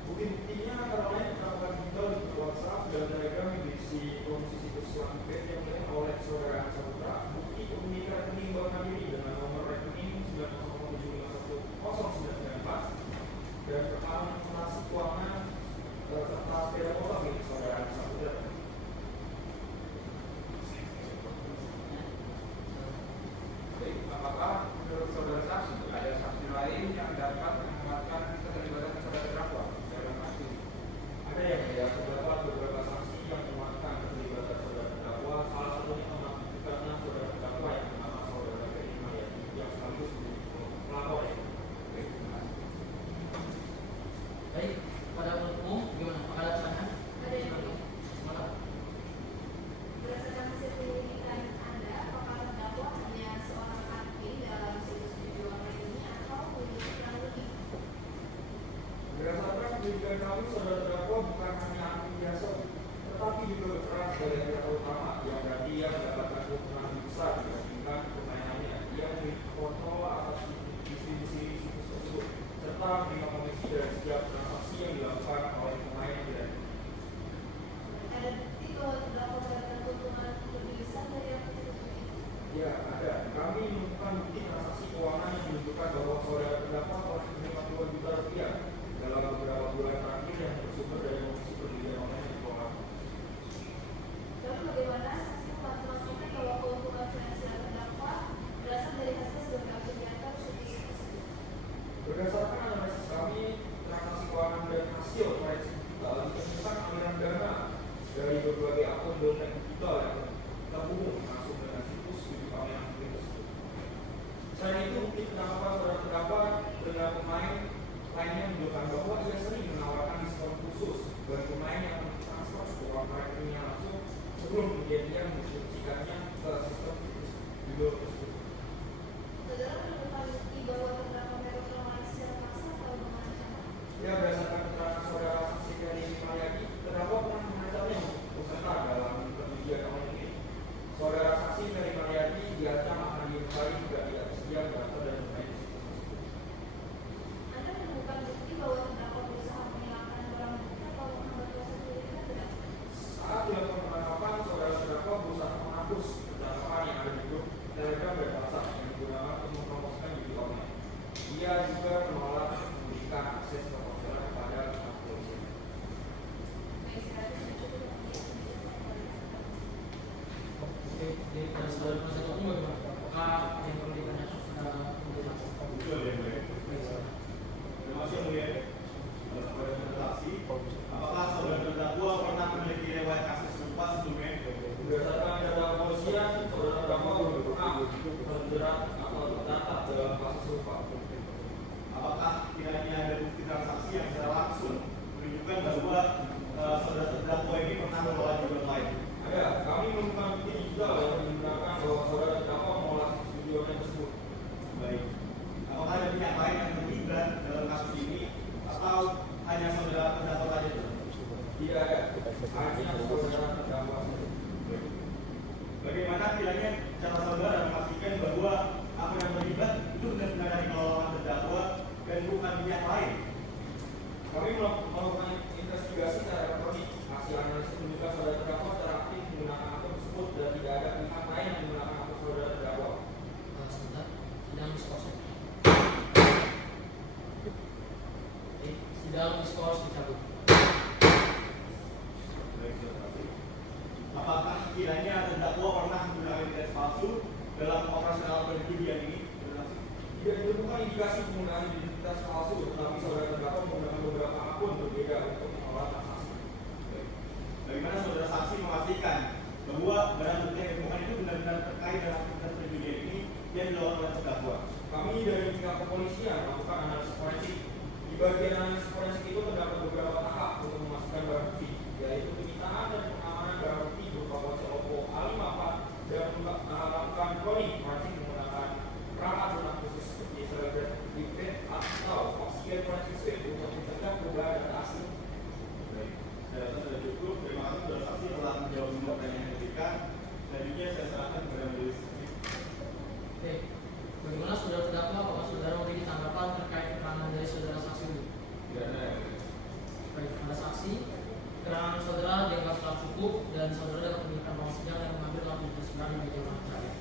Bukti-buktinya antara lain penangkapan digital di WhatsApp dan Telegram yang diisi komisi situs Lakbet yang dilakukan oleh saudara Andi Saputra, bukti kepemilikan rekening Bank Mandiri dengan nomor rekening 900751094 dan rekaman informasi keuangan serta sepeda motor milik saudara Andi Saputra. Baik, apakah menurut saudara saksi ada saksi lain yang dapat menguatkan keterlibatan saudara terdakwa dalam kasus ini? Ada yang ya, terdapat beberapa saksi yang menguatkan keterlibatan saudara terdakwa, salah satunya karena saudara terdakwa yang bernama saudara Ferry Imaya yang sekaligus menjadi pelapor ya. Baik, terima kasih. Baik, pada penuntut umum gimana? Apakah ada pertanyaan? Ada yang lain? Semangat. Berdasarkan hasil penyelidikan Anda, apakah terdakwa hanya seorang admin dalam situs video online ini atau memiliki peran lebih? Berdasarkan pendidikan kami, saudara terdakwa bukan hanya admin biasa, tetapi juga berperan sebagai pihak utama yang berarti ia mendapatkan keuntungan lebih besar dibandingkan pemain lainnya. Ia memiliki kontrol atas distribusi situs tersebut, serta menerima komisi dari setiap transaksi yang dilakukan oleh pemain yang tidak. Ada bukti bahwa terdakwa mendapatkan keuntungan lebih besar dari yang ditutupi? Ya, ada. Kami menemukan bukti transaksi keuangan yang menunjukkan bahwa saudara terdakwa telah menerima 2 juta rupiah dalam beberapa bulan terakhir yang bersumber dari komisi perjudian online yang dikelola. Lalu bagaimana saksi memastikan bahwa keuntungan finansial terdakwa berasal dari hasil sebagai kegiatan situs tersebut? Berdasarkan analisis kami, transaksi keuangan dan hasil proyeksi digital ditemukan aliran dana dari berbagai akun dompet digital yang terhubung langsung dengan situs YouTube kami yang tersebut. Selain itu, bukti penangkapan ia juga menolak memberikan akses proporsional kepada pihak kepolisian. Oke, jadi dari saudara penasihat hukum bagaimana? Apakah yang perlu ditanyakan menjelaskan? Betul ya, baik. Terima kasih yang mulia. Kepada saksi, apakah saudara terdakwa pernah memiliki riwayat kasus serupa sebelumnya? Berdasarkan data kepolisian, saudara terdakwa belum pernah terjerat atau tertangkap dalam kasus serupa. Apakah kiranya ada bukti transaksi yang secara langsung menunjukkan bahwa saudara terdakwa ini pernah mengelola jabatan lain? Ada, kami menemukan bukti digital yang menunjukkan bahwa saudara terdakwa mengolah videonya tersebut. Baik. Apakah ada pihak lain yang terlibat dalam kasus ini atau hanya saudara terdakwa saja? Tidak ada, hanya saudara terdakwa saja. Bagaimana kiranya cara saudara memastikan bahwa apa yang terlibat itu benar-benar dari golongan terdakwa dan bukan pihak lain? Kami melakukan investigasi secara elektronik. Hasil analisis menunjukkan saudara terdakwa secara aktif menggunakan akun tersebut dan tidak ada pihak lain yang menggunakan akun saudara terdakwa. Sebentar, sidang diskors. Sidang diskors dicabut. Baik, saudara. Apakah kiranya terdakwa pernah menggunakan identitas palsu dalam operasional perjudian ini? Tidak ditemukan indikasi penggunaan identitas palsu, tetapi saudara terdakwa menggunakan beberapa akun berbeda untuk mengolah transaksi. Bagaimana saudara saksi memastikan bahwa barang bukti yang ditemukan itu benar-benar terkait dengan aktivitas perjudian ini yang dilakukan oleh terdakwa? Kami dari pihak kepolisian melakukan analisis forensik. Di bagian analisis forensik itu terdapat beberapa tahap untuk memastikan barang bukti, yaitu penyitaan dan pengamanan barang bukti berupa ponsel Oppo A54 dan melakukan cloning forensik menggunakan perangkat lunak khusus seperti Celebrate Defect atau Oxygen Forensic Suite untuk mencegah perubahan data asli. Baik, saya rasa sudah cukup. Terima kasih saudara saksi telah menjawab semua pertanyaan yang diberikan. Selanjutnya saya serahkan kepada majelis. Oke, bagaimana saudara terdakwa? Apakah saudara memiliki tanggapan terkait keterangan dari saudara saksi ini? Tidak ada. Baik, pada saksi, keterangan saudara dianggap telah cukup dan saudara dapat memberikan ruang sidang dan mengambil waktu persidangan di meja masyarakat.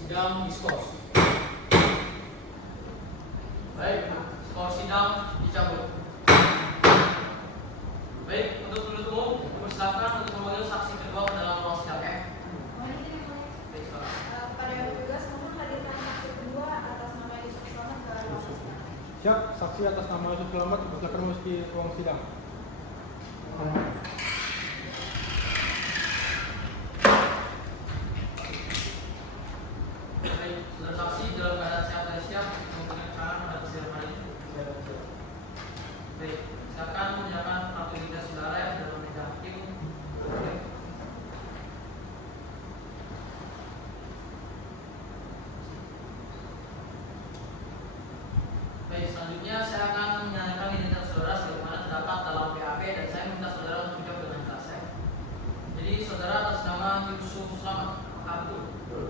Sidang diskors. Baik, skor sidang dicabut. Baik, untuk penuntut umum dipersilakan untuk memanggil saksi kedua ke dalam ruang sidang F. Baik, silakan. Pada petugas mohon hadirkan saksi kedua atas nama Yusuf Selamat ke ruang sidang. Siap, saksi atas nama Yusuf Selamat dipersilakan memasuki ruang sidang. Baik, saudara saksi dalam keadaan sehat dan siap memberikan keterangan pada persidangan hari ini. Baik, silakan menyerahkan kartu identitas saudara yang sudah memegang hakim. Baik. Baik, selanjutnya saya akan menyatakan identitas saudara sebagaimana terdapat dalam BAP dan saya minta saudara untuk menjawab dengan jelas. Jadi saudara atas nama Yusuf Selamat, apakah betul?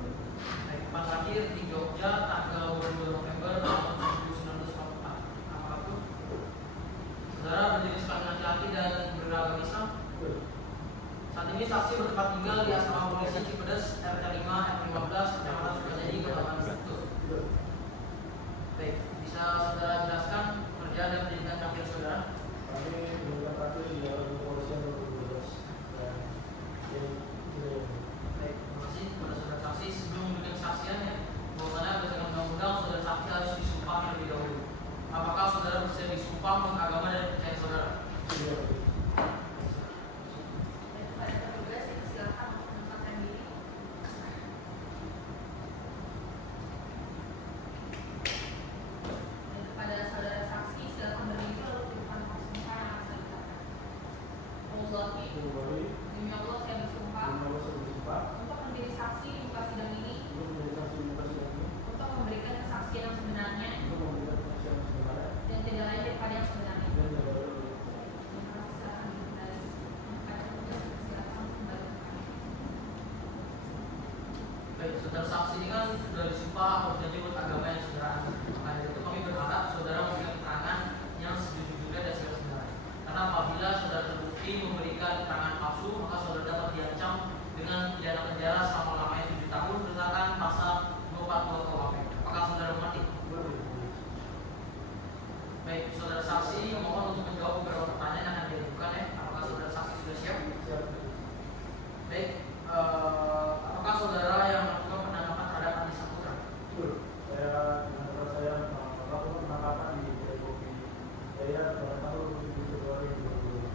Baik, tempat terakhir di Jogja tanggal 22 November tahun 1944. Apakah betul? Saudara berjenis kelamin laki-laki dan beragama Islam? Saat ini saksi bertempat tinggal di asrama polisi Cipedes RT 5 R15 Kecamatan Sukajadi, Kabupaten Bogor. Baik, bisa saudara jelaskan pekerjaan dan pendidikan terakhir saudara? Kami mendengar terakhir di dalam kepolisian 2012 dan Baik, terima kasih kepada saudara saksi. Sebelum memberikan kesaksian ya, bahwasannya berdasarkan undang-undang saudara saksi harus disumpah terlebih dahulu. Apakah saudara bersedia disumpah menurut agama dan kepercayaan saudara? tidak Dan kepada petugas silakan untuk menempatkan diri. Dan kepada saudara saksi silakan berdiri lalu tujukan sumpah yang akan saya ucapkan. Wallahi, kembali demi Allah saya bersumpah nama saya bersumpah untuk menjadi saksi di muka sidang ini untuk menjadi saksi di muka sidang ini untuk memberikan kesaksian yang sebenarnya untuk memberikan kesaksian yang sebenarnya dan tidak lain daripada yang sebenarnya. dan tidak ada Terima kasih. Baik, saudara saksi mohon untuk menjawab beberapa pertanyaan yang akan diajukan ya. Apakah saudara saksi sudah siap? Siap. Baik, apakah saudara yang melakukan penangkapan terhadap Andi Saputra? Betul. Saya melakukan penangkapan di Kedai Kopi Jaya pada tanggal 27 Februari 2022.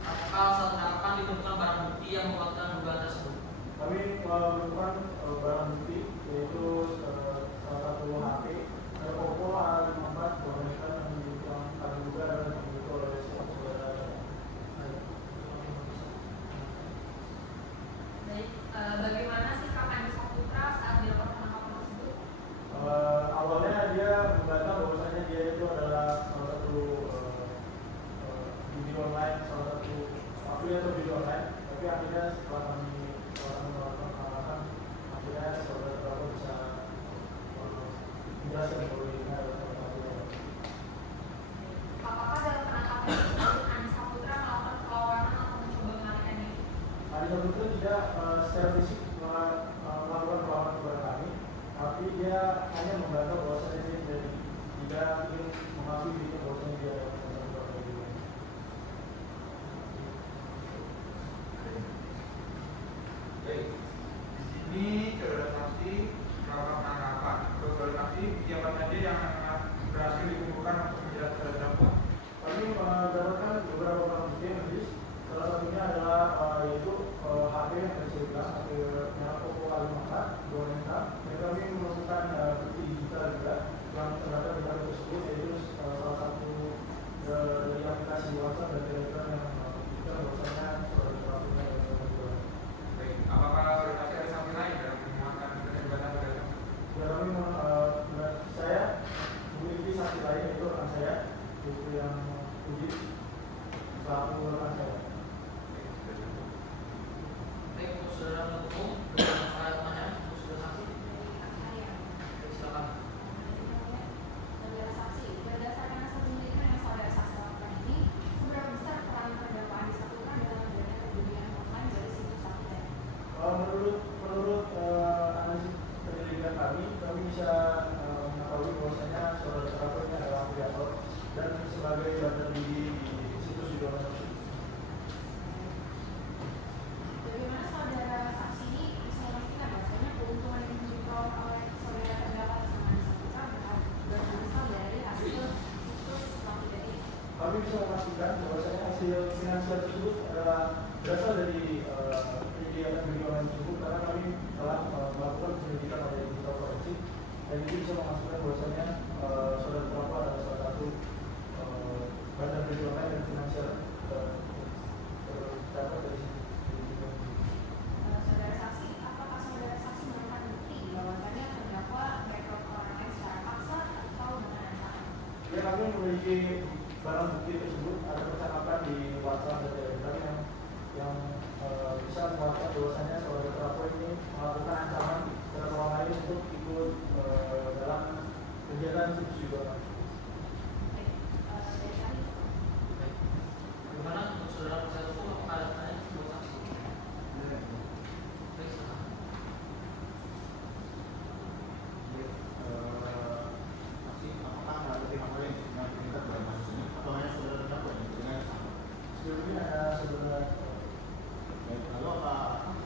Apakah saat penangkapan ditemukan barang bukti yang menguatkan dugaan tersebut? Kami menemukan barang bukti yaitu salah satu HP Oppo A54 kebanyakan yang kami duga dan dimiliki oleh saudara. Baik, bagaimana sikap Andi Saputra saat dilakukan penangkapan tersebut? Awalnya dia membantah bahwasanya dia itu adalah salah satu judi online, salah satu afiliator judi online. Tapi akhirnya setelah kami melakukan penangkapan, akhirnya saudara terdakwa bisa menjelaskan bahwa ini adalah salah satu. Apakah dalam penangkapan tersebut Andi Saputra melakukan perlawanan atau mencoba melarikan diri? Andi Saputra tidak secara fisik melakukan perlawanan kepada kami, tapi dia hanya membantah bahwasanya dia tidak ingin mengakui dirinya bahwasanya dia adalah salah satu warga judi. Baik, di sini saudara saksi melakukan penangkapan. Untuk saudara saksi, siapa saja yang berhasil dikumpulkan untuk menjerat terdakwa? Kami mendapatkan beberapa barang bukti yang medis. Salah satunya adalah yaitu HP yang tadi saya bilang, HP merek Oppo A54 2 dan kami menemukan bukti digital juga yang terdapat di HP tersebut, yaitu salah satu dari aplikasi WhatsApp dan Telegram yang kita bahwasanya sudah dilakukan oleh saudara. Baik, apakah saudara saksi ada saksi lain dalam menguatkan keterlibatan terdakwa? Ya, saya memiliki saksi lain yaitu rekan saya, yaitu yang Udin selaku rekan saya. Baik, untuk saudara penuntut umum, bagaimana pertanyaannya untuk saudara saksi? Saya. Baik, silakan. Saudara saksi, berdasarkan hasil penyelidikan yang saudara saksi lakukan ini, seberapa besar peran terdakwa Andi Saputra dalam adanya perjudian online dari situs Saputra? Menurut analisis penyelidikan kami bisa mengetahui bahwasanya saudara terdakwa ini adalah afiliator dan sebagai bandar judi di situs judi online tersebut. Bagaimana saudara saksi ini bisa memastikan bahwasanya keuntungan yang diperoleh oleh saudara terdakwa bersama Andi Saputra berasal dari hasil situs Saputra ini? Kami bisa memastikan bahwasanya hasil finansial tersebut adalah berasal dari kegiatan judi online tersebut karena kami telah melakukan penyelidikan oleh digital forensik dan itu bisa memastikan bahwasanya saudara terdakwa adalah salah satu bandar judi online dan finansial terdapat dari situ. Saudara saksi, apakah saudara saksi menemukan bukti bahwasanya terdakwa merekrut orang lain secara paksa atau dengan ancaman? Ya, kami memiliki barang bukti tersebut, ada percakapan di WhatsApp dan Telegram yang bisa menguatkan bahwasanya saudara terdakwa ini melakukan ancaman terhadap orang lain untuk ikut dalam kegiatan situs juga. Baik, dari kami. Baik. Bagaimana untuk saudara penasihat hukum, apakah ada pertanyaan untuk saksi? Baik, silakan. Saksi, apakah ada pihak lain yang terlibat dalam kasus ini atau hanya saudara terdakwa yang dengan sama? Sebelumnya ada saudara. Baik, lalu apa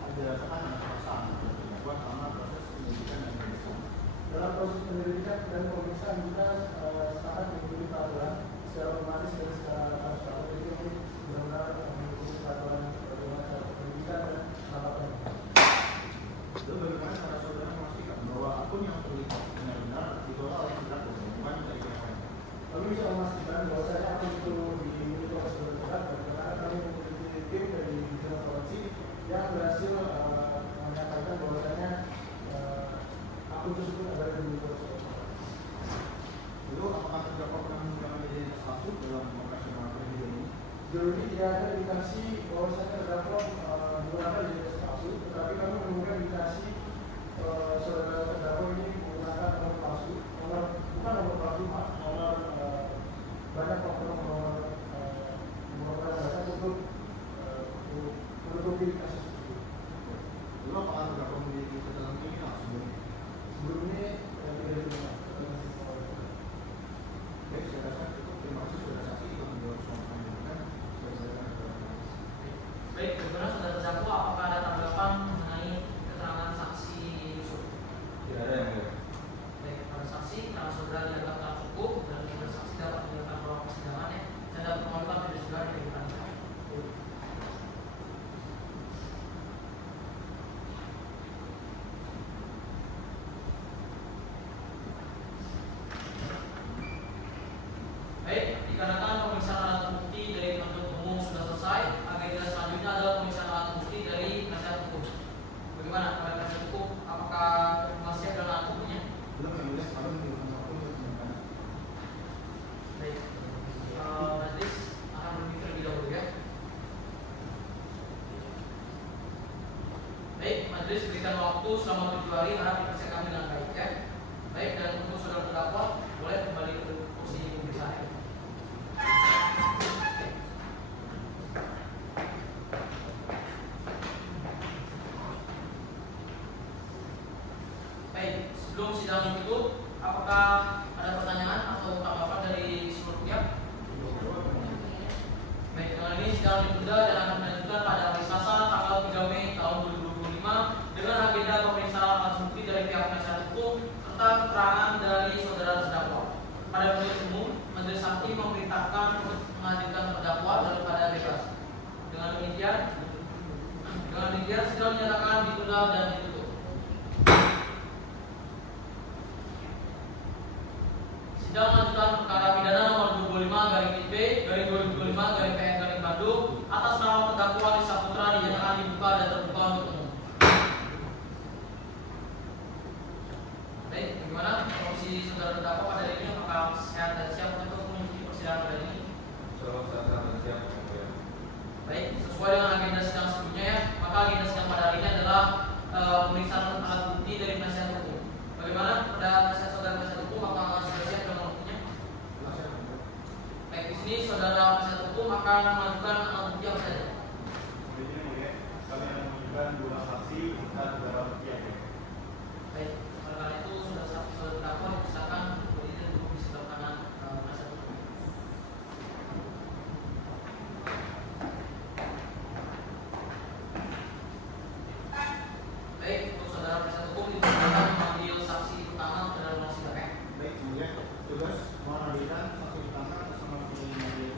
ada tekanan atau paksaan terhadap terdakwa selama proses penyelidikan dan pemeriksaan? Dalam proses penyelidikan dan pemeriksaan kita sangat mengikuti peraturan secara otomatis dan secara transparan. Jadi kami benar-benar mengikuti peraturan bagaimana cara penyelidikan dan penangkapan. Lalu bagaimana cara saudara memastikan bahwa akun yang terlibat benar-benar dikelola oleh terdakwa bukan dari pihak lain? Kami bisa memastikan bahwasanya akun itu dimiliki oleh saudara terdakwa karena kami memiliki tim dari digital forensik yang berhasil menyatakan bahwasanya akun tersebut adalah dimiliki oleh saudara terdakwa. Lalu apakah terdakwa pernah menggunakan identitas palsu dalam operasional video ini? Sejauh ini tidak ada indikasi bahwasanya terdakwa menggunakan identitas palsu, tetapi kami menemukan indikasi saudara terdakwa ini menggunakan nomor palsu, bukan nomor palsu, nomor banyak faktor nomor banyak untuk menutupi kasus tersebut. Lalu apakah terdakwa memiliki catatan kriminal sebelumnya? Sebelum ini tidak ditemukan. Baik, saya Baik, dikarenakan pemeriksaan alat bukti dari penuntut umum sudah selesai, agenda selanjutnya adalah pemeriksaan alat bukti dari penasihat hukum. Bagaimana para penasihat hukum? Apakah masih siap dengan alat buktinya? Belum, yang mulia selalu menggunakan waktu untuk menyiapkan. Baik, majelis akan berpikir terlebih dahulu ya. Baik, majelis berikan waktu selama 7 hari harap dipersiapkan dengan baik ya. Baik, dan untuk saudara terdakwa boleh kembali ke kursi pemeriksaan. Baik, sebelum sidang ditutup, apakah ada pertanyaan atau tanggapan dari seluruh pihak? Baik, dengan ini sidang ditunda dan akan dilanjutkan pada hari Selasa tanggal 3 Mei tahun 2025 dengan agenda pemeriksaan alat bukti dari pihak penasihat hukum serta keterangan dari saudara terdakwa. Pada penuntut umum, majelis hakim memerintahkan untuk menghadirkan terdakwa daripada bebas. Dengan demikian sidang dinyatakan ditunda dan ditutup. Sidang lanjutan perkara pidana nomor 25/B/2025/PN Bandung atas nama terdakwa Andi Saputra dinyatakan dibuka dan terbuka untuk umum. Baik, bagaimana kondisi saudara terdakwa pada hari ini? Apakah sehat dan siap untuk mengikuti persidangan pada hari ini? Sehat dan siap. Baik, sesuai dengan agenda sidang sebelumnya ya, maka agenda sidang pada hari ini adalah pemeriksaan alat bukti dari penasihat hukum. Bagaimana pada saudara penasihat hukum? Apakah sudah siap dengan buktinya? Baik, di sini saudara penasihat hukum akan mengajukan alat bukti apa saja? Jadi yang mulia, kami akan menunjukkan 2 saksi serta 2 barang bukti yang lain. Baik, oleh karena itu sudah terdakwa dipersilakan berdiri dan duduk di sebelah kanan penasihat hukum. Baik, untuk saudara penasihat hukum dipersilakan memanggil saksi utama ke dalam ruang sidang ya. Baik, yang mulia, tugas mohon hadirkan saksi utama atas nama penyidik.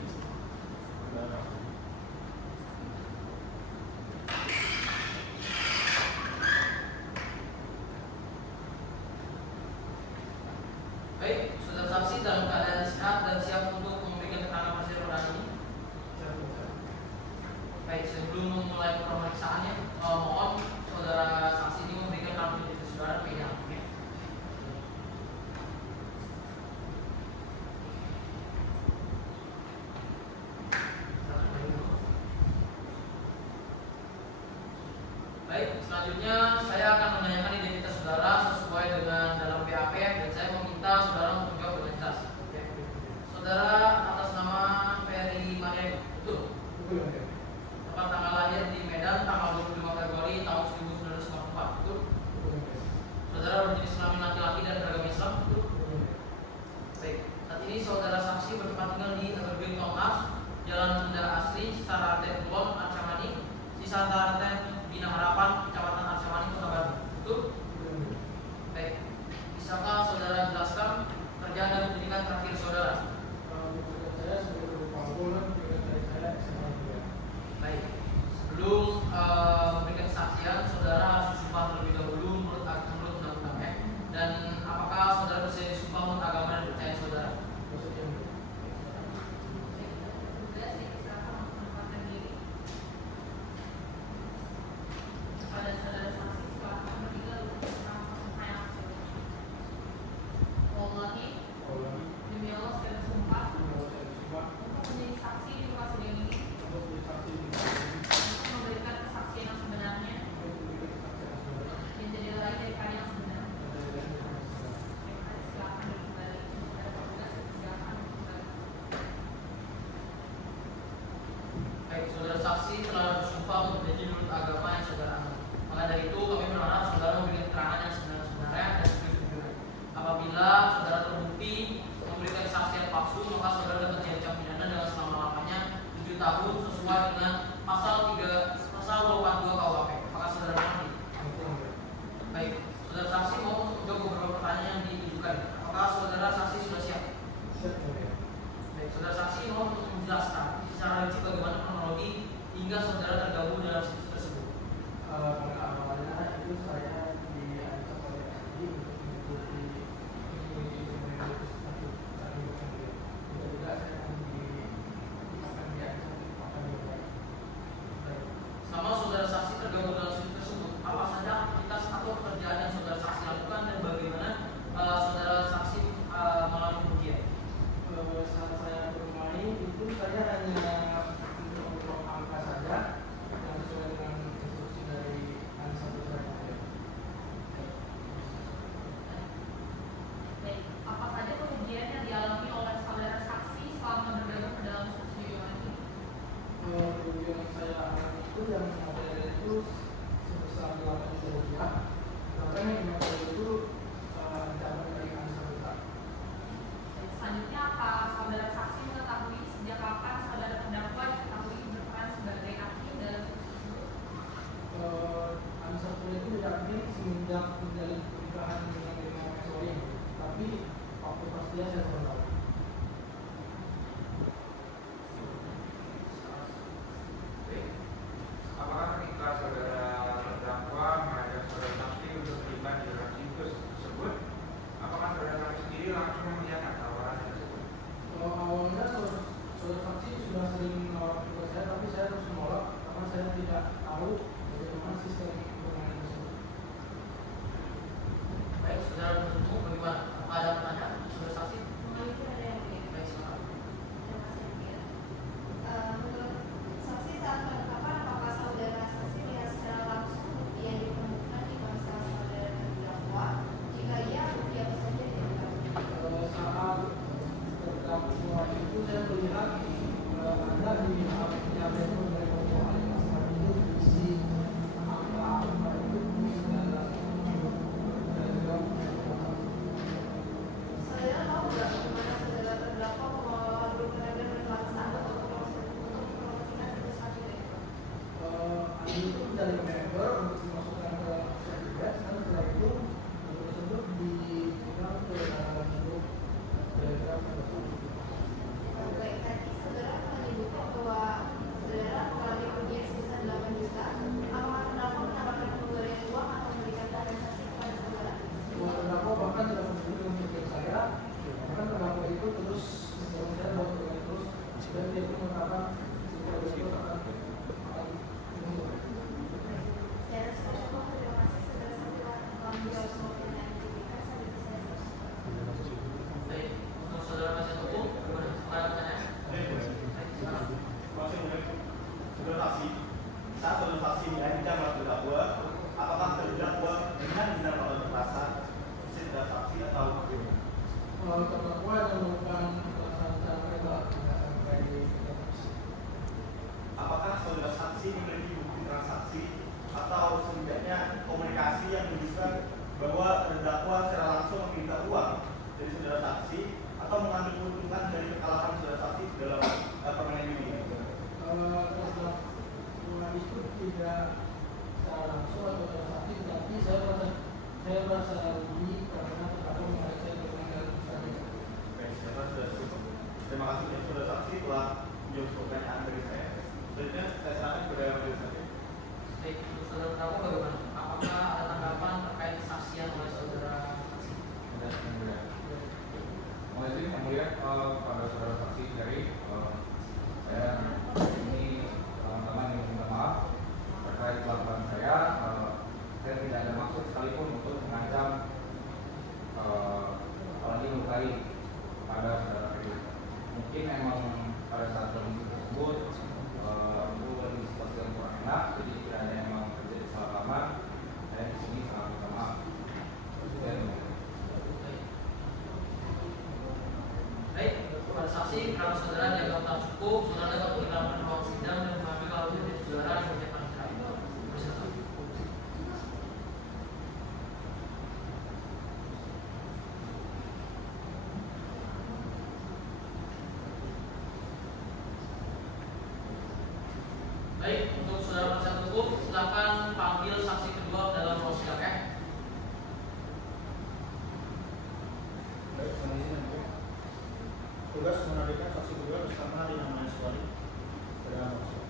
Baik, saudara saksi dalam keadaan sehat dan siap untuk memberikan keterangan persidangan ini. Baik, sebelum memulai pemeriksaannya, mohon saudara saksi ini memberikan keterangan identitas saudara media hakimnya. Baik, selanjutnya saya akan menanyakan identitas saudara sesuai dengan dalam BAP dan saya meminta saudara untuk menjawab dengan jelas. Oke. Saudara atas nama Ferry Mariani, betul? Betul ya. Tempat tanggal lahir di Medan tanggal 25 Februari tahun 1994, betul? Saudara berjenis kelamin laki-laki dan beragama Islam, betul? Baik, saat ini saudara saksi bertempat tinggal di Evergreen Townhouse, Jalan Bunda Asri, Sarate Kulon, Arcamani, Sisa Sarate Bina Harapan, Kecamatan Arcamani, Kota Bandung, betul? Baik, bisakah saudara jelaskan kerjaan dan pendidikan terakhir saudara? Pekerjaan saya sebagai guru panggung dan pekerjaan dari saya SMA 2. Baik, sebelum memberikan kesaksian, saudara harus disumpah terlebih dahulu menurut undang-undang ya. Dan apakah saudara bersedia disumpah menurut agama dan percaya saudara? Maksudnya Pada saudara saksi silakan berdiri lalu berserah yang Wallahi Allah demi Allah saya bersumpah sumpah untuk menjadi saksi di muka sidang ini untuk menjadi saksi di untuk memberikan kesaksian yang sebenarnya untuk memberikan kesaksian yang sebenarnya dan tidak lain daripada yang sebenarnya. dan tidak lain daripada yang sebenarnya. Silakan kembali. Pada petugas silakan kembali. Baik, saudara saksi telah bersumpah untuk berjanji menurut agama yang saudara anut. Maka dari itu kami berharap saudara memberikan keterangan yang sebenarnya dan sejujurnya. Apabila saudara terbukti memberikan kesaksian palsu, maka saudara dapat diancam pidana dengan selama-lamanya 7 tahun sesuai dengan pasal 242 KUHP. Maka saudara mengerti. Baik, saudara saksi mau untuk menjawab beberapa pertanyaan yang ditujukan. Apakah saudara saksi sudah siap? Siap ya. Baik, saudara saksi mau untuk menjelaskan secara rinci bagaimana kronologi hingga saudara tergabung dalam situs tersebut. Pada awalnya itu saya diajak oleh Adi untuk mengikuti pemilihan tersebut. Untuk tidak dari member untuk dimasukkan ke sertifikat, dan setelah itu member tersebut dikirim ke bentuk diagram Baik, tadi saudara menyebutkan bahwa saudara mengalami kerugian sebesar 8 juta. Apakah terdakwa mendapatkan pemberian uang atau memberikan kompensasi kepada saudara? terdakwa bahkan tidak memberikan untuk saya, bahkan terdakwa itu terus mendorong saya buat bermain terus, dan dia pun mengatakan jika besok akan mundur. Secara spesial, terima kasih saudara Sabila telah menjawab semua pertanyaan kita sampai di sini selesai. Baik, untuk saudara penasihat hukum, bagaimana? Ada pertanyaan? Masih saudara saksi, saat saudara saksi diancam oleh terdakwa, apakah terdakwa dengan benar melakukan kekerasan, saudara saksi atau bagaimana? Terdakwa yang melakukan kekerasan secara verbal tidak sampai Apakah saudara saksi memiliki bukti transaksi atau setidaknya komunikasi yang menunjukkan bahwa terdakwa secara langsung meminta uang dari saudara saksi atau mengambil keuntungan dari kekalahan saudara saksi dalam permainan ini? terdakwa itu tidak secara langsung atau transaksi, tapi saya merasa rugi karena terdakwa menarik saya bermain dalam pertandingan. Baik, terima kasih ya saudara saksi telah menjawab pertanyaan dari saya. Selanjutnya saya serahkan kepada majelis hakim. Baik, untuk saudara terdakwa bagaimana? Apakah ada tanggapan terkait kesaksian oleh saudara saksi? Ada yang mulia. Mohon izin yang mulia pada saudara saksi dari saya ini teman-teman yang minta maaf terkait kelakuan saya. Saya tidak ada maksud sekalipun untuk mengancam apalagi melukai pada saudara Fedy. Mungkin memang pada saat kondisi tersebut itu lagi situasi yang kurang enak, jadi tidak ada yang memang terjadi salah paham. Saya di sini sangat minta maaf. Baik, kepada saksi, kalau saudara dianggap tak cukup, saudara dapat meninggalkan ruang sidang dan mengambil audit dari saudara di meja panitia. Bersilakan. Baik, untuk saudara penasihat hukum, silakan panggil saksi kedua dalam ruang sidang ya. Baik, saya izin ya. Tugas menarikan saksi kedua bersama dengan Maheswari pada maksud.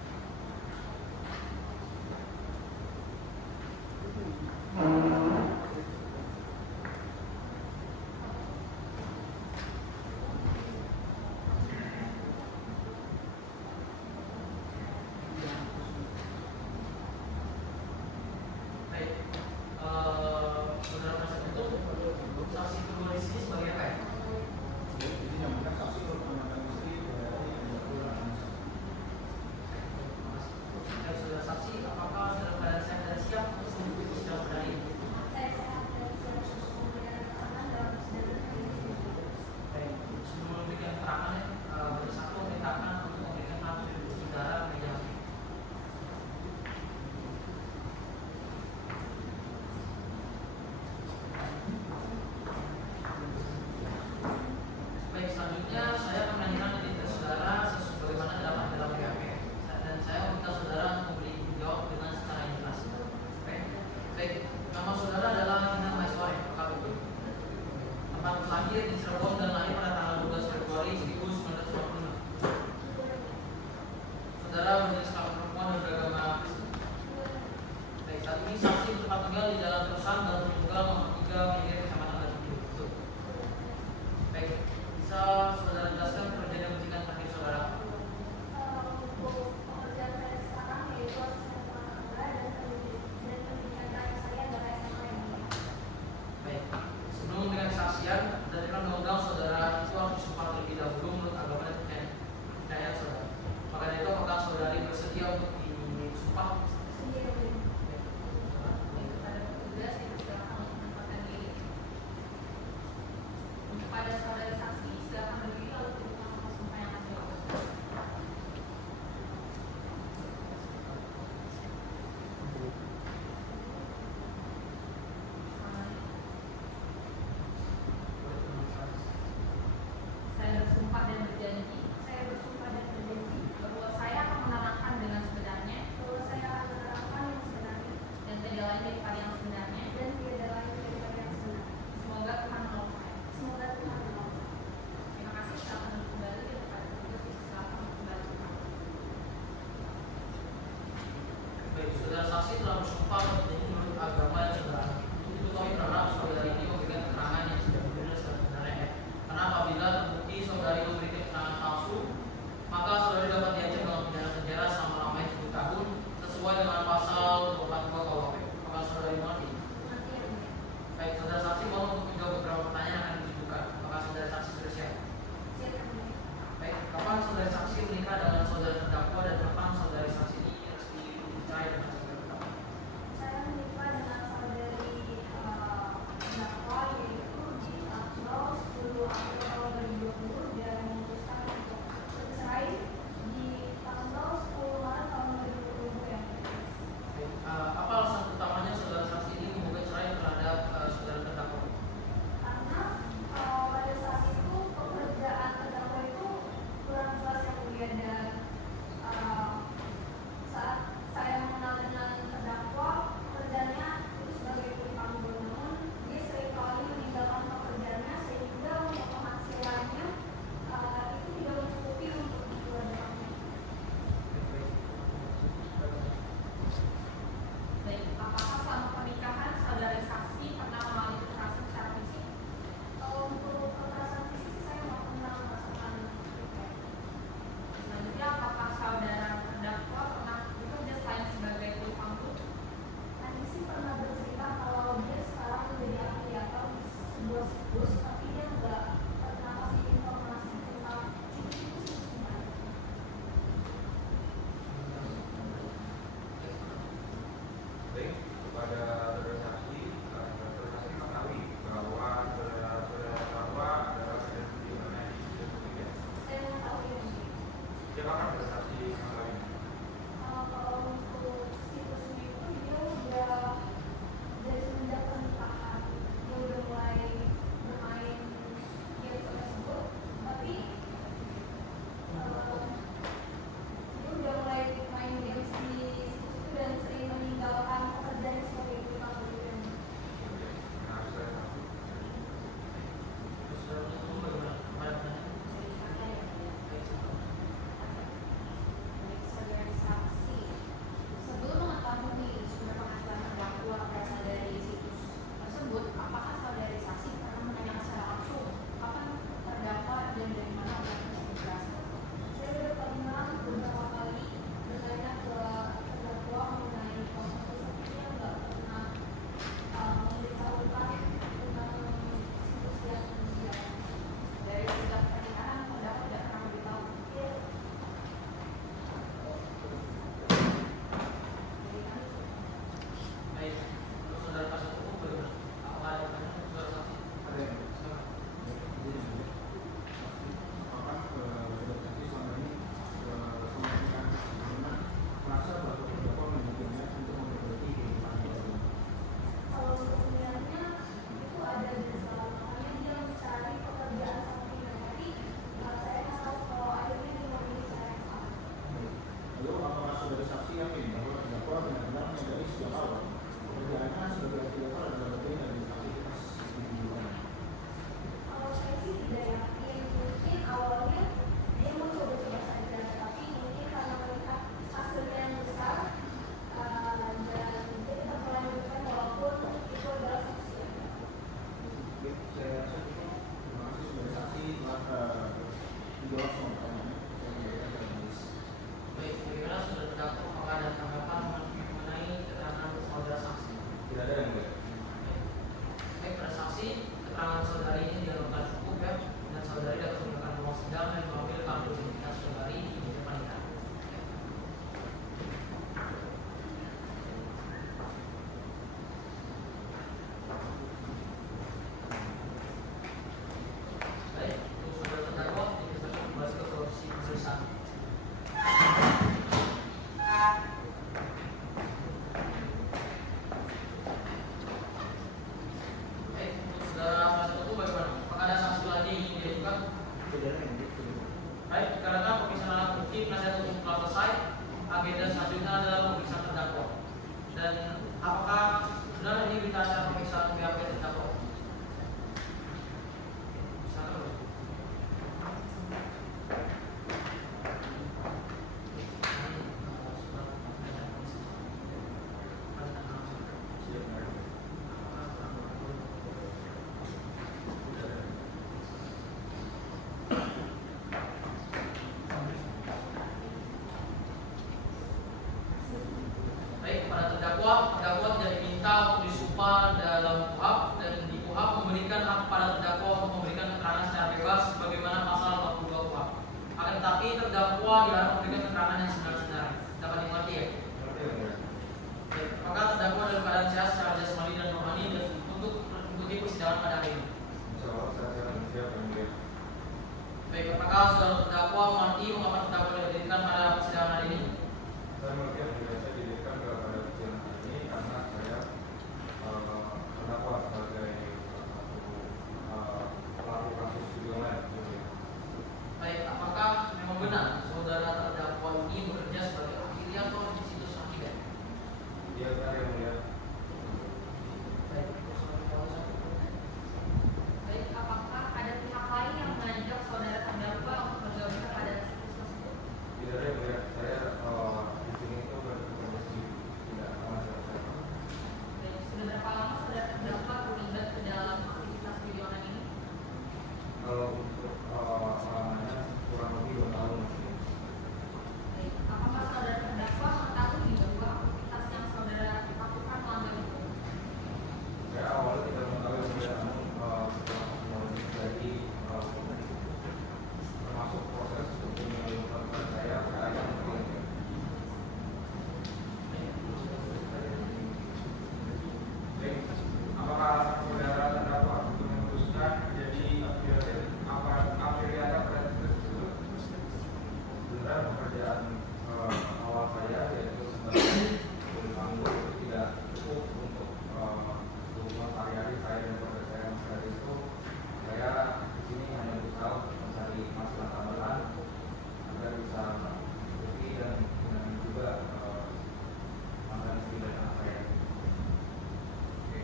kapan saudari saksi menikah dengan saudara terdakwa dan kapan saudari saksi ini resmi dipercaya dengan saudara terdakwa? Saya menikah dengan saudari terdakwa yaitu di tanggal 10 April tahun 2020 dan memutuskan untuk bercerai di tanggal 10 Maret tahun 2020 yang Apa alasan utamanya saudara saksi ini menggugat cerai terhadap saudara terdakwa? karena pada saat itu pekerjaan terdakwa itu kurang jelas yang mulia dan saat saya mengenal dengan terdakwa pekerjaannya itu sebagai kuli panggul, namun dia seringkali meninggalkan pekerjaannya sehingga untuk penghasilannya itu tidak mencukupi untuk keluarga kami. Baik, apakah selama pernikahan saudari saksi pernah mengalami kekerasan secara fisik? Untuk kekerasan fisik saya nggak pernah merasakan. Selanjutnya, apakah saudara terdakwa pernah bekerja selain sebagai kuli panggul? Nanti sih pernah bercerita kalau dia sekarang menjadi afiliator di sebuah situs, tapi dia nggak pernah kasih informasi tentang situs-situsnya. Baik, kepada saudara saksi, saudara saksi mengetahui bahwa saudara terdakwa adalah saudara di mana di situs publik ya. Saya mengetahui ini. Siapa kan saudara saksi mengetahui? Kalau untuk situs ini itu dia udah dari semenjak pernikahan dia udah mulai bermain game tersebut, tapi dia udah mulai main games di situs itu dan sering meninggalkan pekerjaan sebagai kuli panggul dan Nah, saudara saksi. Saudara penuntut bagaimana? Saudari saksi, sebelum mengetahui sumber penghasilan terdakwa berasal dari situs tersebut, apakah saudari saksi pernah menanyakan secara langsung kapan terdakwa dan dari mana uang tersebut berasal? saya udah pernah beberapa kali bertanya ke terdakwa mengenai proses tapi dia nggak pernah memberitahukan tentang situs yang dia. Dari sejak pernikahan terdakwa tidak pernah memberitahu. Dia Baik, untuk saudara kasat hukum bagaimana? Apakah ada pertanyaan untuk saudara saksi? Ada yang Silakan. apakah saudara saksi selama ini semakin merasa bahwa terdakwa memiliki niat untuk memperbaiki kehidupan keluarga? kalau untuk pilihannya itu ada dan selalu makanya dia mencari pekerjaan sampingan tapi saya nggak tahu kalau akhirnya dia memilih cara yang salah. Lalu apakah saudara saksi yakin bahwa terdakwa benar-benar menyadari sejak awal pekerjaannya sebagai afiliator adalah bagian dari aktivitas kehidupan? Kalau saya sih tidak yakin, mungkin awalnya dia mau coba-coba saja tapi mungkin karena melihat hasilnya yang besar dan dia tetap melanjutkan walaupun itu adalah saksi yang Baik, saya rasa cukup. Terima kasih saudara saksi telah menjawab semua pertanyaan. Saya kembalikan ke analis. Baik, bagaimana saudara terdakwa apakah ada tanggapan mengenai keterangan saudara saksi? Tidak ada yang baik. Baik, pada saksi, keterangan saudari ini dianggap cukup ya, dan saudari dapat menggunakan ruang sidang dan mengambil kartu identitas saudari di meja pernikahan. Baik, untuk saudara terdakwa, kita kembali ke posisi pemeriksaan. Baik, untuk saudara kasat hukum bagaimana? Apakah ada saksi lagi yang ingin diajukan? Tidak ada yang baik. Baik, karena pemeriksaan alat bukti penasihat hukum telah selesai, agenda selanjutnya adalah pemeriksaan terdakwa. Dan apakah benar ini berita acara pemeriksaan pihak terdakwa? Silakan. Baik, kepada terdakwa tidak diminta untuk disumpah dalam tetapi terdakwa diharap memberikan keterangan yang sebenar-benarnya. Dapat dimengerti ya? Baik, apakah terdakwa dalam keadaan sehat secara jasmani dan rohani dan untuk mengikuti persidangan pada hari ini? Baik, apakah saudara terdakwa mengerti mengapa terdakwa dihadirkan pada persidangan hari ini? Saya mengerti yang mulia, saya didirikan pada persidangan hari ini karena saya terdakwa sebagai pelaku kasus video online. Baik, apakah memang benar saudara terdakwa ini bekerja sebagai afiliator di situs Akibat? Iya, benar yang mulia. Baik, Baik, apakah ada pihak lain yang mengajak saudara terdakwa untuk bergabung kepada situs tersebut? Tidak ada yang mulia, saya di sini itu bekerja sendiri, tidak sama siapa-siapa. Baik, sudah berapa lama saudara terdakwa terlibat ke dalam aktivitas video online ini? Kalau untuk lamanya kurang lebih 2 tahun. Baik, apakah saudara terdakwa mengetahui bahwa aktivitas yang saudara lakukan melanggar hukum? Saya awalnya tidak mengetahui mulia, namun setelah semua ini terjadi, termasuk proses untuk menyalurkan saya akan mengerti. Baik, apakah saudara terdakwa untuk memutuskan menjadi afiliator pada situs tersebut? Sebenarnya pekerjaan awal saya yaitu sebagai kulit anggur itu tidak cukup untuk kebutuhan sehari-hari saya dan keluarga saya. Maka dari itu saya di sini hanya berusaha untuk mencari masalah tambahan agar bisa mencukupi dan juga mantan istri dan anak saya. Oke.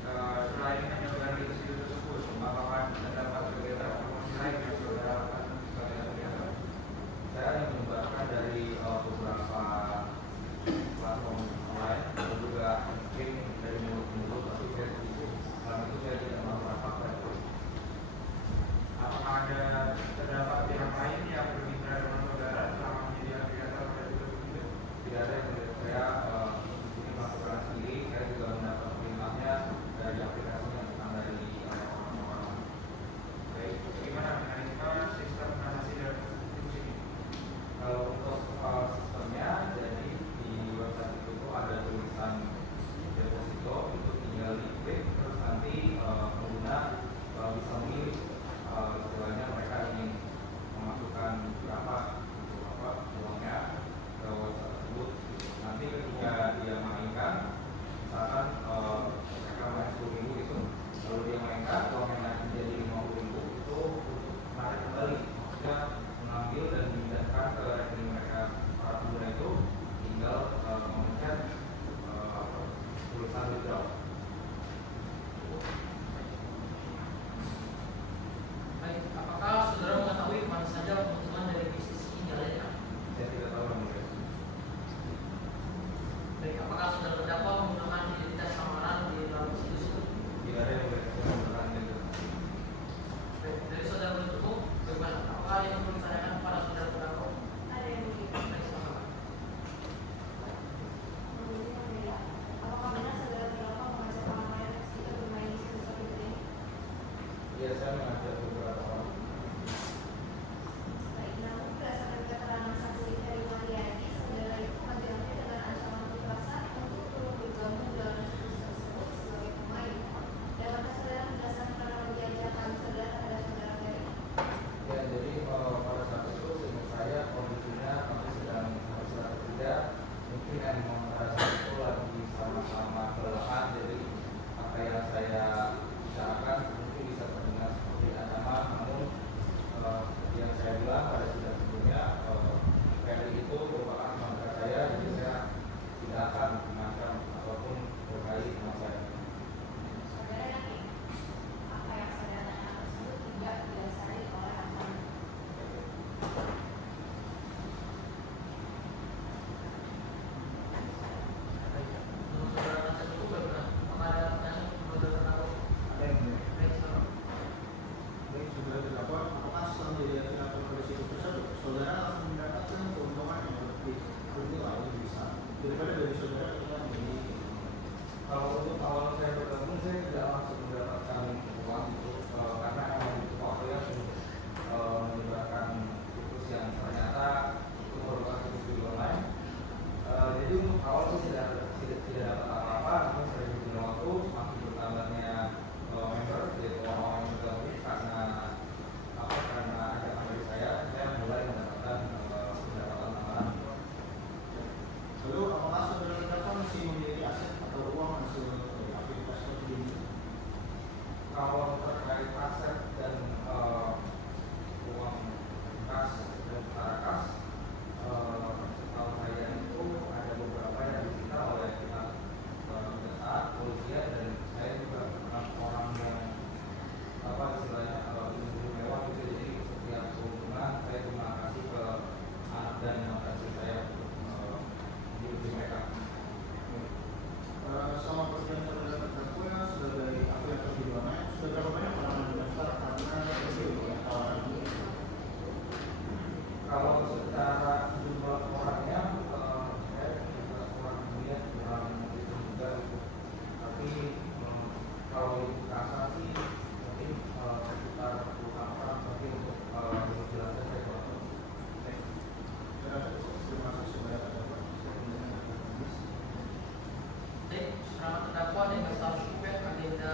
Selain menyebar di situs tersebut, apakah terdapat kegiatan promosi lain yang saudara lakukan sebagai afiliator? Saya hanya menyebarkan dari beberapa platform online dan juga mungkin dari mulut ke mulut, tapi saya dalam itu saya tidak melakukan apa-apa. Apakah ada terdapat pihak lain yang bermitra dengan saudara selama menjadi afiliator pada situs tersebut? Tidak ada yang melihat saya di sini melakukan sendiri. Saya juga mendapat perintahnya dari aplikasinya, bukan dari orang-orang. Baik, bagaimana mekanisme sistem transaksi dalam situs ini? Kalau untuk sistemnya, jadi di website itu tuh ada tulisan deposito, itu tinggal diklik, terus nanti pengguna bisa memilih istilahnya mereka ingin memasukkan berapa uangnya ke website tersebut. Nanti ketika dia mainkan, misalkan mereka main 10.000 gitu, lalu dia mainkan uangnya naik menjadi 50.000 itu untuk menarik kembali, maksudnya mengambil dan memindahkan ke rekening mereka. Para pengguna itu tinggal memencet tulisan withdraw. baik, apakah saudara mengetahui kemana saja keuntungan dari bisnis ini dialihkan? Saya tidak tahu namanya. Baik, apakah saudara terdakwa menggunakan identitas samaran di dalam situs itu? Tidak ada yang boleh menggunakan itu. Baik, dari saudara penuntut umum, bagaimana? Apakah ada yang perlu ditanyakan kepada saudara terdakwa? Ada yang begitu. Baik, silakan. Apakah benar saudara terdakwa mengajak orang lain untuk bermain di situs Akibat ini? Iya, saya mengajak beberapa orang. Baik, namun berdasarkan keterangan saksi dari Mariani, saudara itu mengajaknya dengan ancaman kekerasan untuk turut bergabung dalam situs tersebut sebagai pemain. Dapatkah saudara menjelaskan kronologi ajakan saudara terhadap saudara Ferry? Ya, jadi pada saat itu seingat saya kondisinya kami sedang beristirahat kerja. Mungkin yang pada saat itu lagi sama-sama kelelahan, jadi apa yang saya bicarakan mungkin bisa terdengar seperti ancaman, namun yang saya bilang pada sidang sebelumnya, Ferry itu merupakan teman saya, jadi saya tidak akan mengancam ataupun berkait dengan saya. Saudara yakin apa yang saudara tanyakan tersebut tidak didasari oleh ancaman? kalau secara jumlah orangnya saya juga kurang melihat kurang itu juga gitu. Tapi kalau itu kasar sih mungkin sekitar 10 orang, tapi untuk jelasnya saya kurang tahu. Terima kasih banyak Bapak. Baik, selamat terdakwa dan berstatus cukup agenda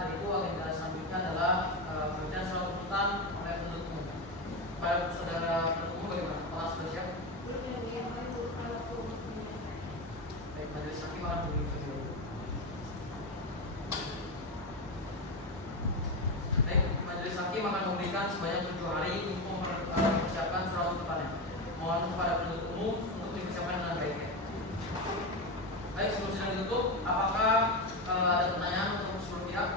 dari itu agenda selanjutnya adalah pembacaan surat tuntutan oleh penuntut umum. Pada saudara penuntut umum bagaimana? Apakah sudah siap? Baik, majelis hakim akan memberi video. Baik, majelis hakim akan memberikan sebanyak 7 hari untuk mempersiapkan surat tuntutannya. Mohon kepada penuntut umum untuk dipersiapkan dengan baik. Baik, sebelum sidang ditutup, apakah ada pertanyaan untuk seluruh pihak?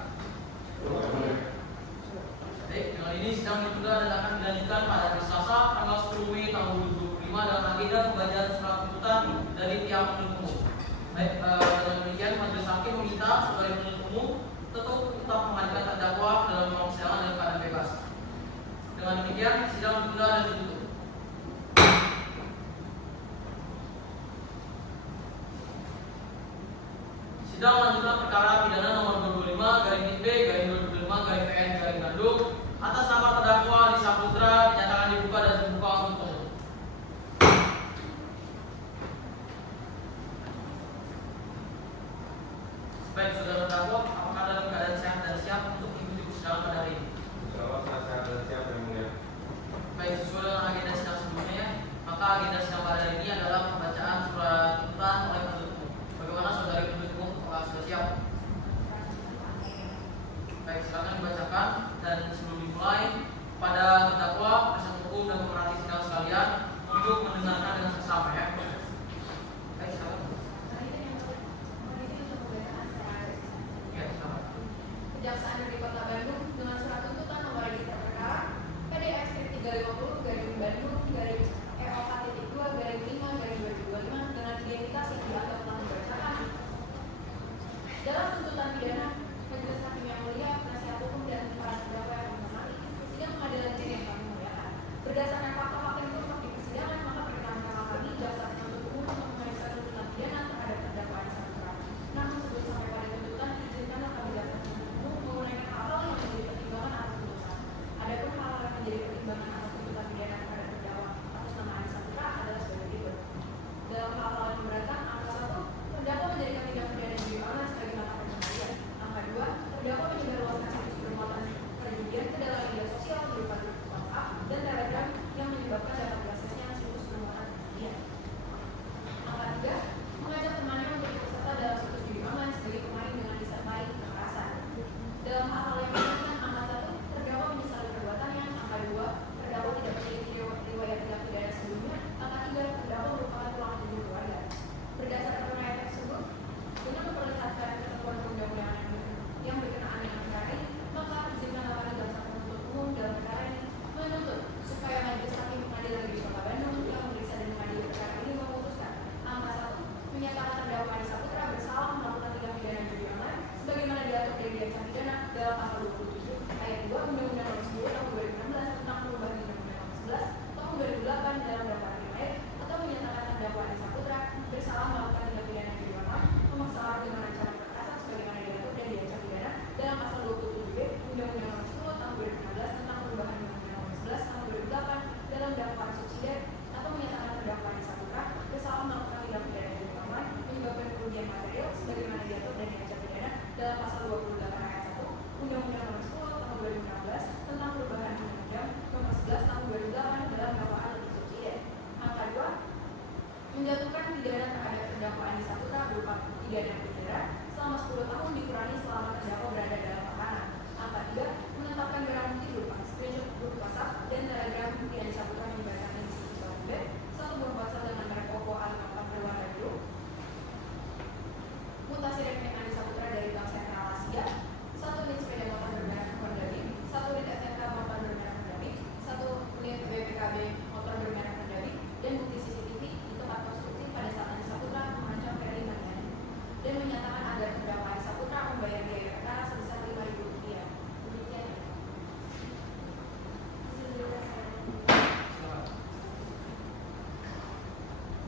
Baik, dengan ini sidang ditunda dan akan dilanjutkan pada hari Selasa tanggal 10 Mei tahun 2025 dengan agenda pembacaan surat tuntutan dari pihak penuntut umum. Baik, dengan demikian majelis hakim meminta sebagai penuntut umum tetap menghadirkan terdakwa dalam ruang persidangan dalam keadaan bebas. Dengan demikian sidang ditunda dan ditutup. Sidang melanjutkan perkara pidana nomor 25/B/2025/PN/Bandung atas nama terdakwa Lisa Putra dinyatakan dibuka dan terbuka untuk umum. Baik, saudara terdakwa, apakah dalam keadaan sehat dan siap untuk mengikuti persidangan pada hari ini? Insyaallah saya sehat dan siap yang mulia. Baik, sesuai dengan agenda sidang sebelumnya, maka agenda sidang pada hari ini adalah pembacaan surat tuntutan oleh penuntut umum. Bagaimana saudari penuntut umum? Apakah sudah siap? Baik, silakan dibacakan dan sebelum dimulai pada terdakwa, penasihat hukum dan pemerhati sidang sekalian untuk mendengarkan dengan seksama ya. Baik, silakan. Ya, silakan. Kejaksaan Negeri Kota Bandung dengan surat tuntutan nomor register perkara PDF 350 Bandung EOK.2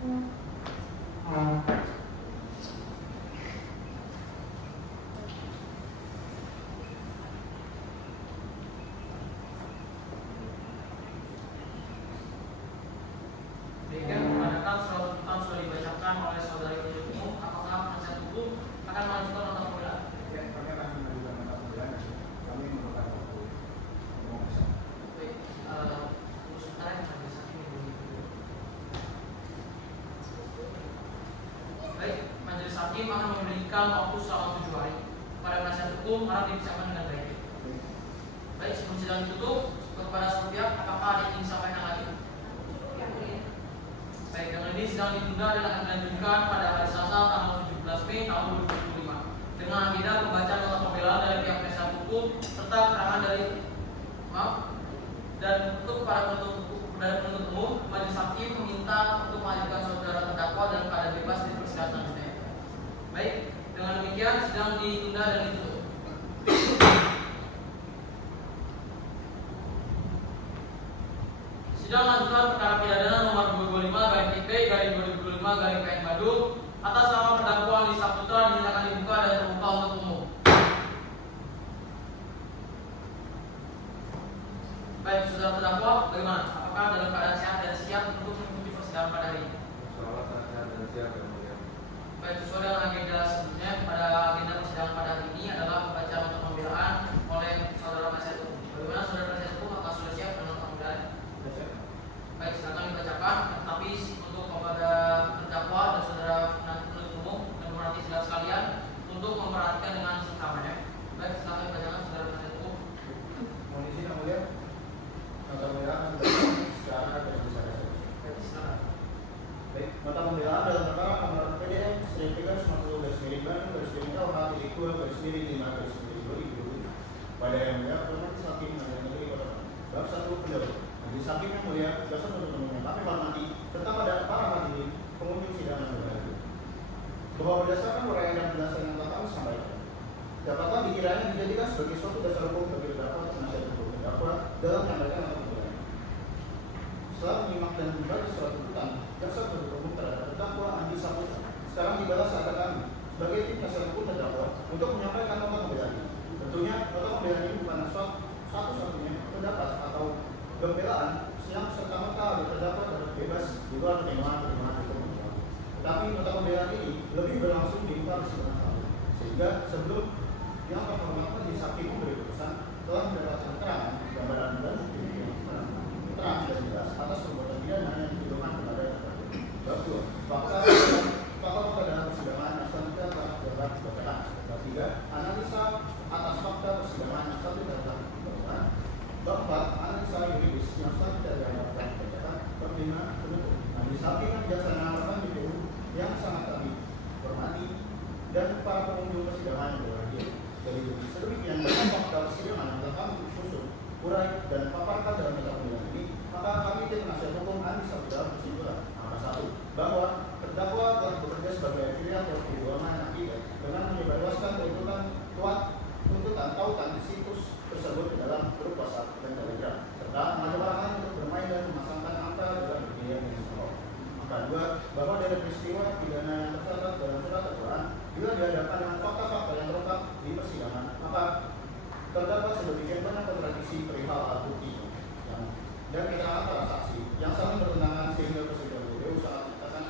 Demikian kebanyakan surat tuntutan sudah dibacakan oleh saudari penuntut umum. Apakah penasihat hukum akan melanjutkan nota pembelaan? Ya, kami akan mengajukan nota pembelaan. Kami memerlukan waktu. Baik, tunggu sebentar ya, majelis hakim ini. Baik, majelis hakim akan memberikan waktu selama 7 hari pada penasihat hukum harap dipersiapkan dengan baik. Baik, sebelum sidang ditutup, kepada seluruh pihak, apakah ada yang ingin disampaikan lagi? Baik, dengan ini sidang ditunda dan akan dilanjutkan pada hari Selasa tanggal 17 Mei tahun 2025 dengan agenda pembacaan nota pembelaan dari pihak penasihat hukum serta keterangan dan untuk para penuntut umum, majelis hakim meminta untuk menghadirkan saudara terdakwa dalam keadaan bebas di persidangan selanjutnya. Baik, dengan demikian sidang ditunda dan ditutup. Sidang lanjutan perkara pidana nomor 225/IP/2025/PN Bandung atas nama terdakwa Andi Saputra dinyatakan dibuka dan terbuka untuk umum. Baik, saudara terdakwa, bagaimana? Apakah dalam keadaan sehat dan siap untuk mengikuti persidangan pada hari ini? Insyaallah sehat dan siap yang mulia. Baik, sesuai dengan agenda sebelumnya, pada agenda persidangan pada hari ini adalah pembacaan nota pembelaan oleh saudara penasihat hukum. Bagaimana saudara penasihat hukum? Apakah sudah siap dengan nota pembelaan? Baik, silakan dibacakan. Tetapi untuk kepada terdakwa dan saudara penuntut umum dan pemerhati sidang sekalian untuk memperhatikan dengan seksama ya. Baik, silakan dibacakan saudara penasihat hukum. Mohon izin yang mulia. Nota pembelaan secara berbisa-bisa. Baik, silakan. Baik, nota pembelaan dalam perkara nomor PDM 1390/2/5/2020 pada yang mulia Majelis Hakim Pengadilan Negeri Kota Bandung. Bab 1 pendahulu. Majelis Hakim yang mulia, jasa penuntut umum yang kami hormati serta pada para hadirin pengunjung sidang yang berbahagia. Bahwa berdasarkan uraian dan penjelasan yang telah kami sampaikan, dapatlah dikiranya dijadikan sebagai suatu dasar hukum bagi terdakwa atau penasihat hukum terdakwa dalam menyampaikan nota pembelaan. Setelah menyimak dan membaca surat tuntutan jaksa penuntut umum terhadap terdakwa Andi Saputra, sekarang tibalah saatnya kami sebagai tim penasihat hukum terdakwa untuk menyampaikan nota pembelaan. Tentunya nota pembelaan ini bukan satu-satunya pendapat atau pembelaan yang serta-merta terdakwa dapat bebas di luar pertimbangan hukum. Tetapi nota pembelaan ini lebih berlangsung di muka persidangan selalu, sehingga sebelum yang terhormat majelis hakim memberi keputusan telah mendapatkan keterangan, gambaran dan bukti yang terang dan jelas atas perbuatan pidana yang dituduhkan kepada terdakwa. Bab 2. Fakta dalam persidangan yang selanjutnya telah dapat dibacakan. Bab 3. Analisa atas fakta persidangan yang selanjutnya telah dibacakan. Bab 4. Analisa yuridis yang selanjutnya dilakukan dibacakan. Bab 5. Penutup. Majelis hakim yang bijaksana melakukan BPU yang sangat kami hormati dan para pengunjung persidangan yang berbahagia. Jadi sedemikian banyak fakta persidangan yang telah kami susun, urai dan paparkan dalam nota pembelaan ini, maka kami tim penasihat hukum Andi Saputra berkesimpulan nomor 1 bahwa terdakwa telah bekerja sebagai afiliator di ruangan akibat dengan menyebarluaskan tuntutan tautan situs tersebut ke dalam grup WhatsApp dan Telegram serta menyebarkan untuk bermain dan memasangkan angka dalam media sosial. Maka 2, bahwa dari peristiwa pidana yang tercatat dalam surat dakwaan bila dihadapkan dengan fakta-fakta yang terungkap di persidangan, maka terdapat sedemikian banyak kontradiksi perihal alat bukti dan keterangan para saksi yang saling bertentangan sehingga persidangan BPU sangat dikatakan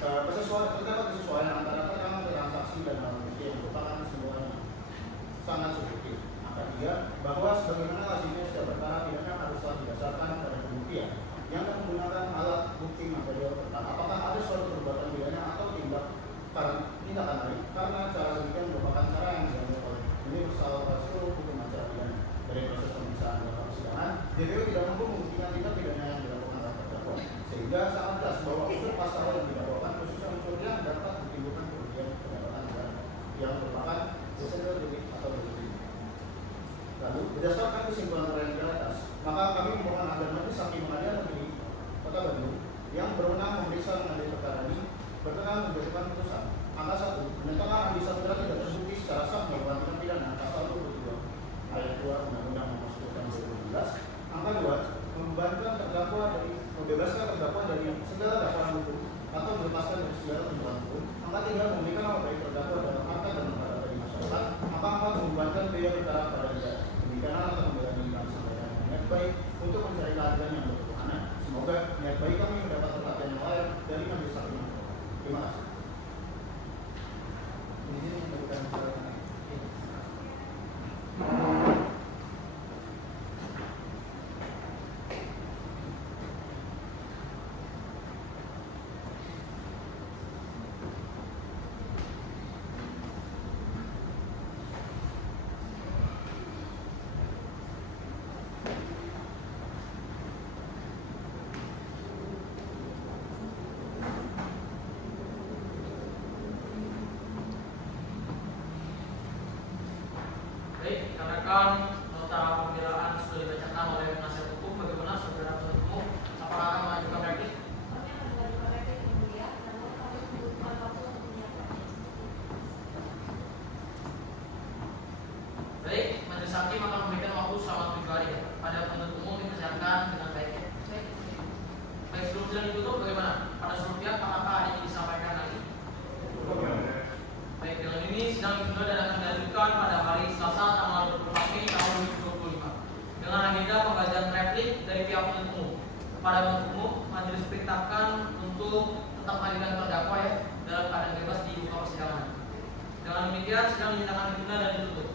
terdapat kesesuaian antara keterangan saksi dan alat bukti yang merupakan semuanya sangat subjektif. Maka 3, bahwa sebagaimana lazimnya setiap perkara pidana haruslah didasarkan pada pembuktian yang menggunakan alat bukti material tentang apakah ada suatu perbuatan pidana atau tindak dari membebaskan terdakwa dari segala dakwaan hukum atau melepaskan dari segala tuntutan hukum, maka tinggal memberikan nama baik terdakwa dalam harkat dan martabat bagi masyarakat, maka membebankan biaya perkara pada dia. Demikian atau pembelaan yang kami sampaikan dengan niat baik untuk mencari keadilan yang berketuhanan. Semoga niat baik kami mendapat perhatian yang layak dari majelis hakim. Terima kasih. Ini memberikan Baik, rekan-rekan, nota pembelaan sudah dibacakan oleh penasihat hukum. Bagaimana saudara penuntut umum? Apakah akan mengajukan replik? Kami akan mengajukan replik yang mulia, namun kami membutuhkan waktu untuk menyiapkan. Baik, majelis hakim akan memberikan waktu selama 7 hari ya. Pada penuntut umum dipersiapkan dengan baik ya. Baik, sebelum sidang ditutup bagaimana? Pada seluruh pihak apakah ada yang disampaikan lagi? Baik, dengan ini sidang ditunda dan akan dilanjutkan pada hari Selasa tanggal 24 Mei tahun 2025 dengan agenda pembacaan replik dari pihak penuntut umum. Pada penuntut umum, majelis perintahkan untuk tetap menghadirkan terdakwa ya dalam keadaan bebas di muka persidangan. Dengan demikian, sidang dinyatakan ditunda dan ditutup.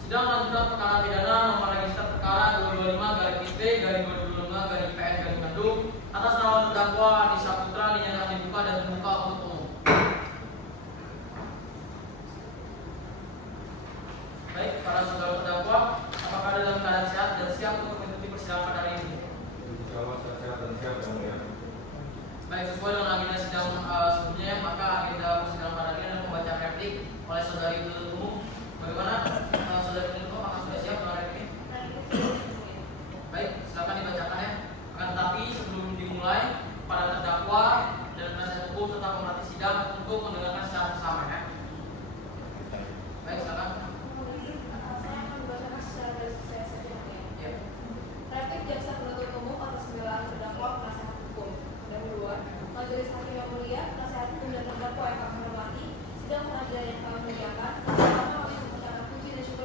Sidang lanjutan perkara pidana nomor register perkara 225/IP/2025/PN/Bandung atas nama terdakwa Adi Saputra dinyatakan dibuka dan terbuka untuk umum. Baik, para saudara terdakwa, apakah dalam keadaan sehat dan siap untuk mengikuti persidangan pada hari ini? Insyaallah sehat dan siap yang mulia. Baik, sesuai dengan agenda sidang sebelumnya, maka agenda persidangan pada hari ini adalah pembacaan replik oleh saudari penuntut umum. Bagaimana saudari penuntut umum, apakah sudah siap dengan replik? Baik, silakan dibacakan ya. Akan tetapi sebelum dimulai, para terdakwa dan penasihat hukum serta pemerhati sidang untuk mendengarkan secara bersama ya. Baik, silakan. Saya akan membacakan secara garis besar saja ya. Ya. Replik jaksa penuntut umum atas pembelaan terdakwa penasihat hukum. Dahuluan, majelis hakim yang mulia, penasihat hukum dan terdakwa yang kami hormati, sidang pengadilan yang kami muliakan, pertama kami mengucapkan puji dan syukur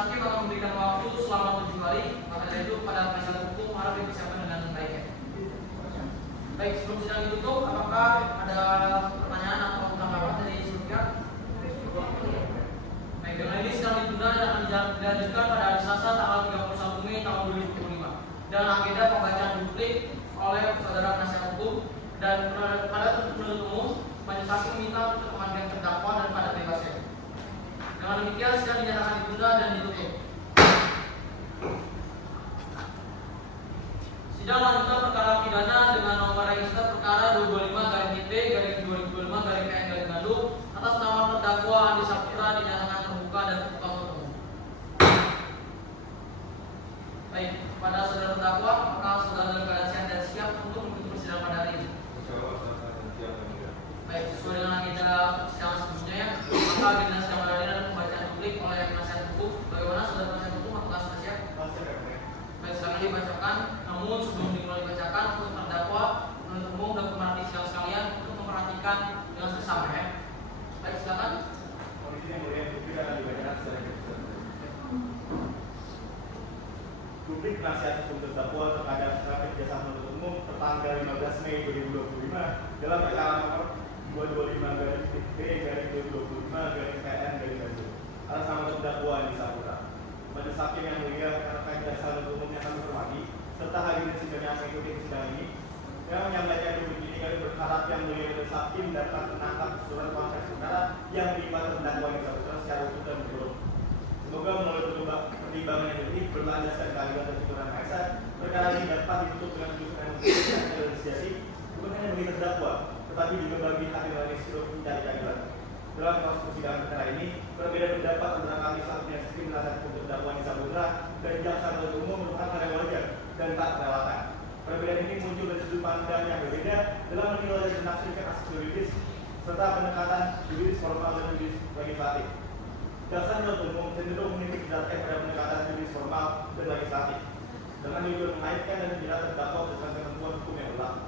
hakim akan memberikan waktu selama 7 hari. Maka dari itu pada penasihat hukum harus dipersiapkan dengan baik ya. Baik, sebelum sidang ditutup, apakah ada pertanyaan atau tanggapan dari seluruh pihak? Baik, dengan ini sidang ditunda dan akan dilanjutkan pada hari Selasa tanggal 31 Mei tahun 2025 dengan agenda pembacaan duplik oleh saudara penasihat hukum dan pada penuntut umum majelis hakim meminta untuk pemanggilan terdakwa dan pada bebasnya. Dengan demikian sidang dinyatakan ditunda dan ditutup. Sidang lanjutan perkara pidana dengan nomor register perkara 225/IP/2025/PN Bandung atas nama terdakwa Andi Saputra dinyatakan terbuka dan terbuka untuk umum. Baik, pada saudara terdakwa, apakah saudara dalam keadaan sehat dan siap untuk mengikuti persidangan pada hari ini? Baik, sesuai dengan agenda sidang sebelumnya, maka agenda sidang pada hari ini adalah pembacaan publik oleh penasihat hukum. Bagaimana saudara penasihat hukum? Apakah sudah siap? Baik, silakan dibacakan. Namun sebelum dimulai dibacakan, untuk terdakwa, penuntut umum dan pemerhati sidang sekalian untuk memperhatikan dengan sesama ya. Baik, silakan. Komisi yang mulia publik akan dibacakan secara keseluruhan. Publik penasihat hukum terdakwa terhadap trafik jasa penuntut umum tertanggal 15 Mei 2025 dalam perkara nomor 225/B/2025/PN Bandung atas nama terdakwa Andi Saputra. Majelis hakim yang mulia rekan jaksa penuntut umum yang kami hormati serta hadirin sidang yang mengikuti sidang ini, yang menyampaikan duplik ini kami berharap yang mulia majelis hakim dapat menangkap surat konteks perkara yang menimpa terdakwa Andi Saputra secara utuh dan menyeluruh. Semoga melalui pertimbangan yang lebih berlandaskan keadilan dan keturunan Maha Esa, perkara ini dapat ditutup dengan keputusan yang negosiasi bukan hanya bagi terdakwa, tetapi juga bagi hakim lain seluruh mencari keadilan. Dalam proses persidangan perkara ini, perbedaan pendapat antara kami selaku penasihat penasihat hukum terdakwa Andi Saputra dan jaksa penuntut umum merupakan hal yang wajar dan tak terelakkan. Perbedaan ini muncul dari sudut pandang yang berbeda dalam menilai dan menafsirkan aspek yuridis serta pendekatan yuridis formal dan yuridis legislatif. Jaksa penuntut umum cenderung menitik beratkan pada pendekatan yuridis formal dan legislatif dengan tujuan mengaitkan dan menjerat terdakwa dengan ketentuan hukum yang berlaku.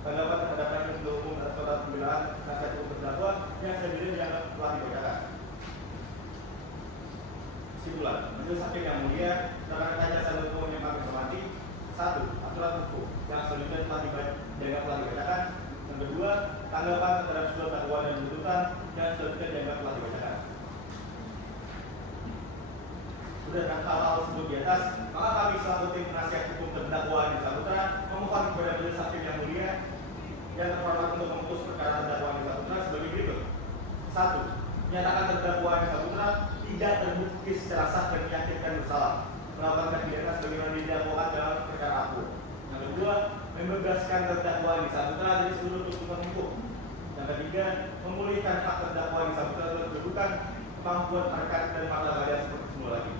Tanggapan terhadap penuntut umum atas surat pembelaan penasihat hukum terdakwa yang sendiri dianggap telah dibacakan. Kesimpulan, majelis hakim yang mulia, rekan-rekan jaksa penuntut umum yang kami hormati, 1. Aturan hukum yang selanjutnya dianggap telah dibacakan. Yang kedua, tanggapan terhadap surat dakwaan dan tuntutan yang selanjutnya dianggap telah dibacakan. Berdasarkan hal-hal tersebut di atas, maka kami selaku tim penasihat hukum terdakwa Andi Saputra memohon kepada majelis hakim yang mulia yang terhormat untuk memutus perkara terdakwa Andi Saputra sebagai berikut. 1. Menyatakan terdakwa Andi Saputra tidak terbukti secara sah dan meyakinkan bersalah melakukan pidana sebagaimana didakwakan dalam perkara aku. Yang kedua, membebaskan terdakwa Andi Saputra dari seluruh tuntutan hukum. Yang ketiga, memulihkan hak terdakwa Andi Saputra untuk kedudukan, kemampuan harkat dan martabatnya seperti semula lagi.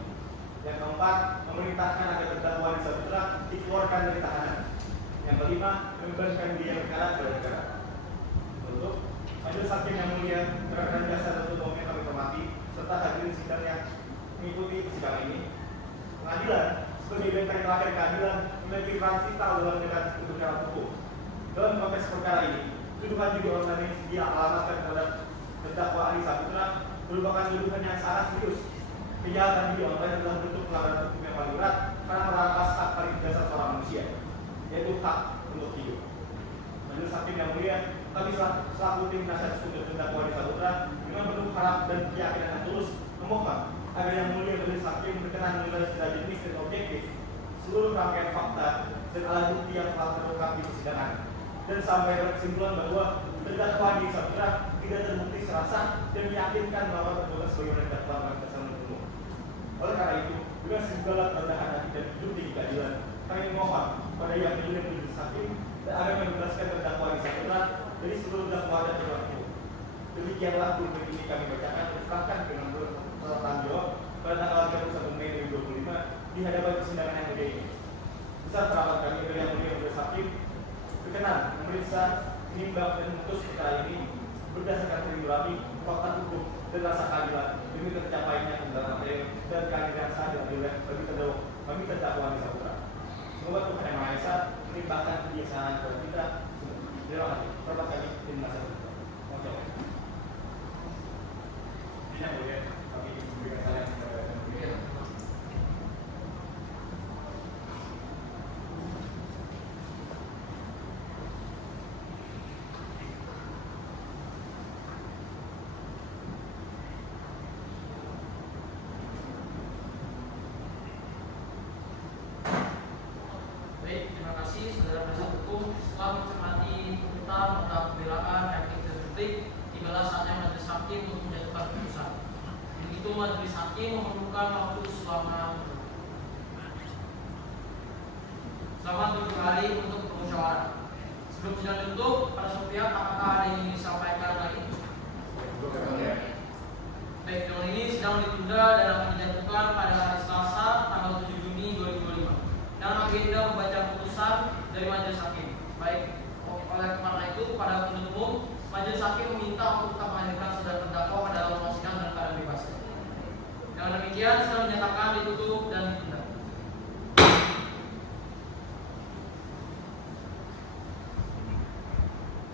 Yang keempat, memerintahkan agar terdakwa Andi Saputra dikeluarkan dari tahanan. Yang kelima, membebaskan biaya perkara kepada negara. Untuk majelis hakim yang mulia, rekan jaksa penuntut umum yang kami hormati, serta hadirin sidang yang mengikuti persidangan ini, pengadilan sebagai benteng terakhir keadilan memiliki peran vital dalam menegakkan kebenaran hukum. Dalam konteks perkara ini, tuduhan juga online yang dialamatkan terhadap terdakwa Andi Saputra merupakan tuduhan yang sangat serius. Kejahatan video online adalah bentuk pelanggaran hukum yang paling berat karena merampas hak paling dasar seorang manusia, yaitu hak untuk hidup. Majelis hakim yang mulia, kami selaku tim penasihat hukum terdakwa Andi Saputra dengan penuh harap dan keyakinan yang tulus memohon agar yang mulia majelis hakim berkenan menilai secara jernih dan objektif seluruh rangkaian fakta dan alat bukti yang telah terungkap di persidangan, dan sampai pada kesimpulan bahwa terdakwa Andi Saputra tidak terbukti secara sah dan meyakinkan bahwa terbuka sebagaimana dakwaan jaksa penuntut umum. Oleh karena itu, dengan segala kerendahan hati dan bukti keadilan, kami memohon pada yang mulia majelis hakim dan agar membebaskan terdakwa Andi Saputra dari seluruh dakwaan dan tuntutan hukum. Demikianlah duplik ini kami bacakan dan serahkan dengan pertanggung jawab pada tanggal 31 Mei 2025 di hadapan persidangan yang mulia ini. Besar harapan kami dari yang mulia majelis hakim berkenan memeriksa, menimbang dan memutus perkara ini berdasarkan pertimbangan fakta hukum dan rasa keadilan demi tercapainya kebenaran material dan keadilan yang sah dan adil bagi terdakwa Andi Saputra. Semoga Tuhan Yang Maha Esa melimpahkan kebijaksanaan kepada kita. Terima kasih. Terima kasih tim penasihat hukum. Yang mulia, kami memberikan salam kepada yang mulia. majelis hakim memerlukan waktu selama 7 hari untuk bermusyawarah. Sebelum sidang ditutup, para pihak apakah ada yang ingin disampaikan lagi? Baik, dengan ini sidang ditunda dan akan dijatuhkan pada hari Selasa tanggal 7 Juni 2025 dengan agenda membaca putusan dari majelis hakim. Baik, oleh karena itu pada penuntut umum, majelis hakim meminta untuk tetap menghadirkan saudara terdakwa pada ruang sidang dan keadaan bebas. Dengan demikian, sidang dinyatakan ditutup dan ditunda.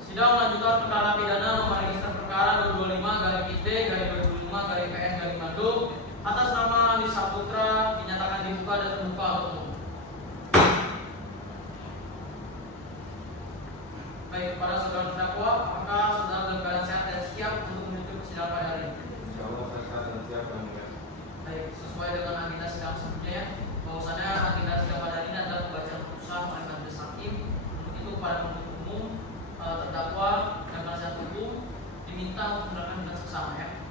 Sidang melanjutkan perkara pidana nomor register perkara 225/IT/2005/PN Bandung atas nama Andi Saputra dinyatakan dibuka dan terbuka untuk umum. Baik, kepada saudara terdakwa, apakah saudara dalam keadaan sehat dan siap untuk menuju persidangan pada hari ini? Insya Allah saya sehat dan siap dan mulia. Baik, sesuai dengan agenda sidang sebelumnya, bahwasannya agenda sidang pada hari ini adalah pembacaan putusan oleh majelis hakim. Untuk itu kepada penuntut umum, terdakwa dan penasihat hukum diminta untuk menerangkan dengan seksama ya.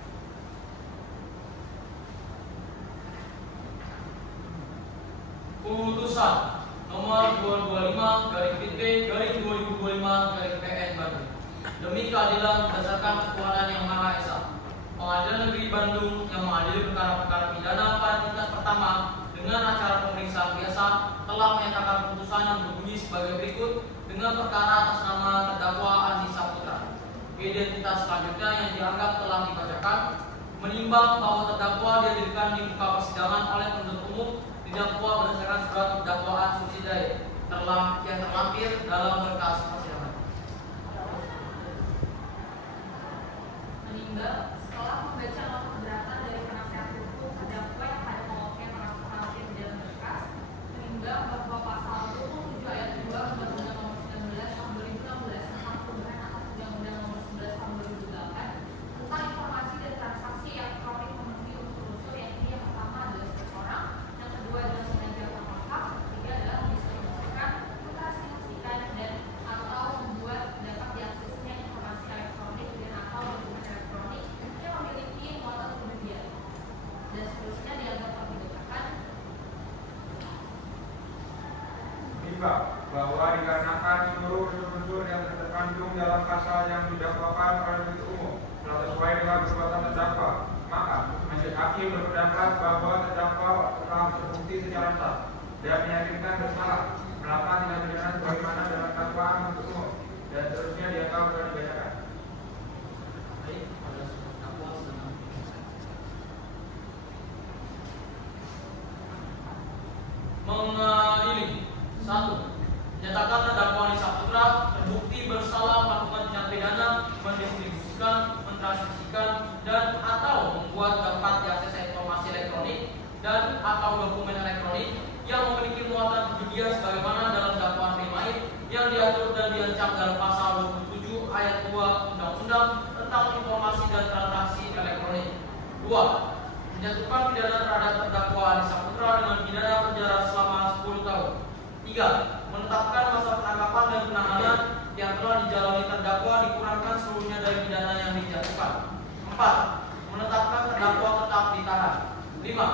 Putusan nomor 225/PT/2025/PN Bandung demi keadilan berdasarkan kekuatan yang Maha Esa. Pengadilan Negeri Bandung yang mengadili perkara-perkara pidana pada tingkat pertama dengan acara pemeriksaan biasa telah menyatakan putusan yang berbunyi sebagai berikut dengan perkara atas nama terdakwa Andi Saputra. Identitas selanjutnya yang dianggap telah dibacakan menimbang bahwa terdakwa dihadirkan di muka persidangan oleh penuntut umum didakwa berdasarkan surat dakwaan subsidiary yang terlampir dalam berkas persidangan. Menimbang setelah membaca nota keberatan dari penasihat hukum terdakwa yang pada pokoknya terlampir di dalam berkas, menimbang bahwa pasal 27 ayat 2 Undang-Undang Nomor 19 Tahun 2016 tentang perubahan atas Undang-Undang Nomor 11 Tahun 2008 tentang informasi dan transaksi elektronik memenuhi unsur-unsur yang ini yang pertama adalah seseorang, yang kedua adalah sengaja atau lengkap, ketiga adalah mendistribusikan, mengtransmisikan dan atau membuat dapat diaksesnya informasi elektronik dan atau dokumen elektronik yang memiliki muatan kemudian dan seterusnya dianggap telah dibacakan. Timbang bahwa dikarenakan seluruh unsur yang terkandung dalam pasal yang didakwakan oleh penuntut umum telah sesuai dengan perbuatan terdakwa, maka majelis hakim berpendapat bahwa terdakwa telah terbukti secara sah dan meyakinkan bersalah melakukan tindak pidana sebagaimana dalam dakwaan penuntut umum dan seterusnya dianggap telah dibacakan. Baik, pada terdakwa sedang mengadili. 1. Menyatakan terdakwa Andi Saputra terbukti bersalah melakukan tindak pidana mendistribusikan, mentransmisikan dan atau membuat dapat diakses informasi elektronik dan atau dokumen elektronik yang memiliki muatan kemudian sebagaimana dalam dakwaan primair yang diatur dan diancam dalam pasal 27 ayat 2 Undang-Undang tentang informasi dan transaksi elektronik. 2. Menjatuhkan pidana terhadap terdakwa Andi Saputra dengan pidana penjara selama 10 tahun. 3. Menetapkan masa penangkapan dan penahanan yang telah dijalani terdakwa dikurangkan seluruhnya dari pidana yang dijatuhkan. 4. Menetapkan terdakwa tetap ditahan. 5.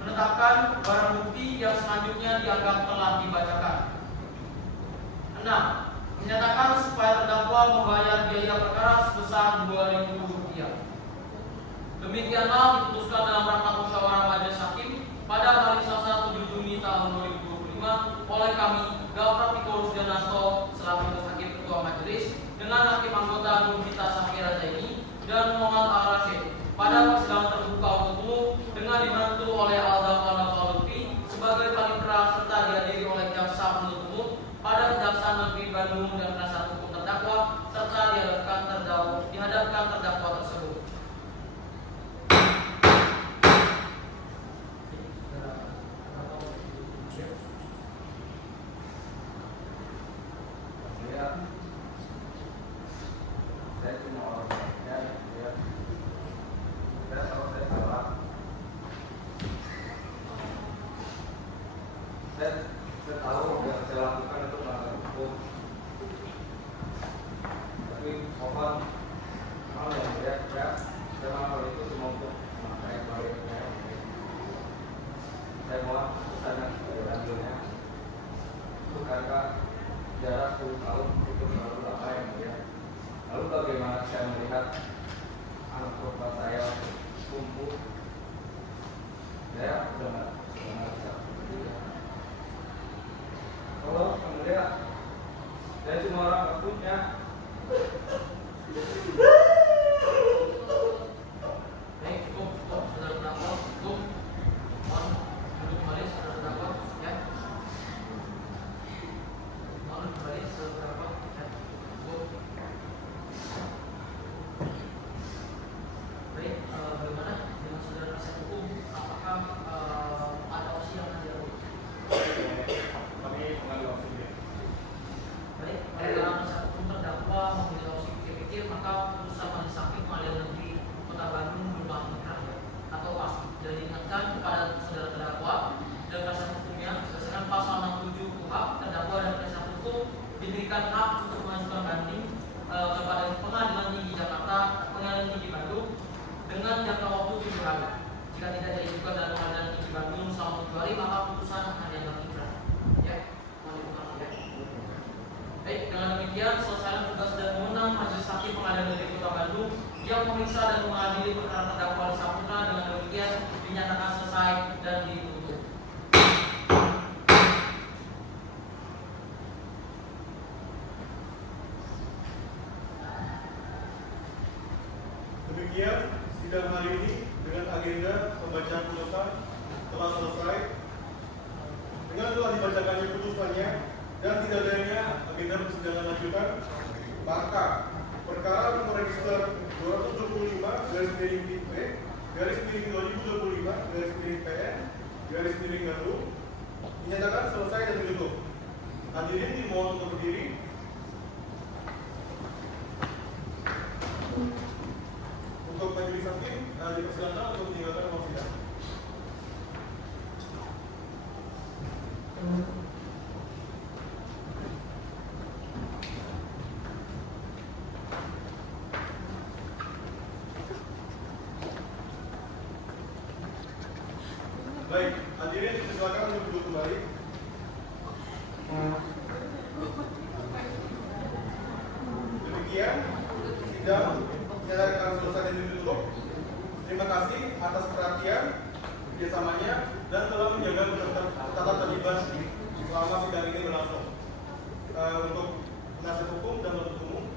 Menetapkan barang bukti yang selanjutnya dianggap telah dibacakan. 6. Menyatakan supaya terdakwa membayar biaya perkara sebesar Rp2.000. Demikianlah diputuskan dalam rapat musyawarah majelis hakim pada hari Selasa 7 Juni tahun 2025 oleh kami, Gafar Piko Rusdiananto selaku hakim ketua majelis dengan hakim anggota Nur Gita Safira Zaini dan Muhammad Al-Rashid pada persidangan terbuka untuk umum dengan dibantu oleh Al-Dafan Al-Lutfi sebagai panitera serta dihadiri oleh jaksa penuntut umum pada Kejaksaan Negeri Bandung dan penasihat hukum terdakwa serta dihadapkan terdakwa tersebut. Saya cuma orangnya, saya salah. Saya tahu yang saya lakukan itu melanggar hukum. 10 tahun itu terlalu lama yang mulia. Lalu bagaimana saya melihat anak perempuan saya tumbuh? Saya sudah nggak bisa. Kalau yang mulia, saya cuma orang nggak punya. Baik, cukup, saudara terdakwa, cukup. Mohon duduk kembali, saudara terdakwa, ya. Mohon duduk kembali, saudara terdakwa, ya. Cukup. Baik, bagaimana dengan saudara penasihat hukum? Apakah ada opsi yang akan dilakukan? Kami mengambil opsi B. Baik, dalam penasihat hukum terdakwa memilih opsi pikir-pikir, maka putusan majelis hakim pengadilan negeri Kota Bandung berulang terakhir atau pasti dan diingatkan kepada saudara terdakwa dan penasihat hukumnya berdasarkan pasal 67 KUHP, terdakwa dan penasihat hukum diberikan hak untuk mengajukan banding kepada Pengadilan Tinggi Jakarta, Pengadilan Tinggi Bandung dengan jangka waktu 7 hari. Jika tidak diajukan dari Pengadilan Tinggi Bandung selama 7 hari, maka putusan akan dianggap inkrah. Ya, mohon dibuka ya. Baik, dengan demikian selesai tugas dan wewenang Majelis Hakim Pengadilan Negeri Kota Bandung yang memeriksa dan mengadili perkara terdakwa Alif Saputra. Dengan demikian dinyatakan selesai dan ditutup. Demikian sidang hari ini dengan agenda pembacaan putusan telah selesai. Dengan telah dibacakannya putusannya dan tidak adanya agenda persidangan lanjutan, maka perkara nomor register 275/P/2025/PN Bandung dinyatakan selesai dan ditutup. Hadirin dimohon untuk berdiri. Untuk majelis hakim dipersilakan untuk meninggalkan ruang sidang. Baik, hadirin silakan untuk duduk kembali. Demikian sidang dinyatakan selesai dan ditutup. Terima kasih atas perhatian, kerjasamanya, dan telah menjaga ketatan terlibat selama sidang ini berlangsung. Untuk penasihat hukum dan penuntut umum,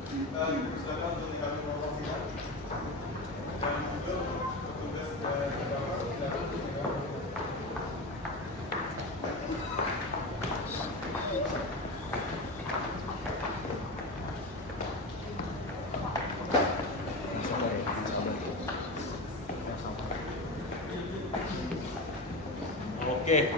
silakan untuk meninggalkan ruang sidang. Dan juga untuk petugas terdakwa silakan untuk meninggalkan. Oke.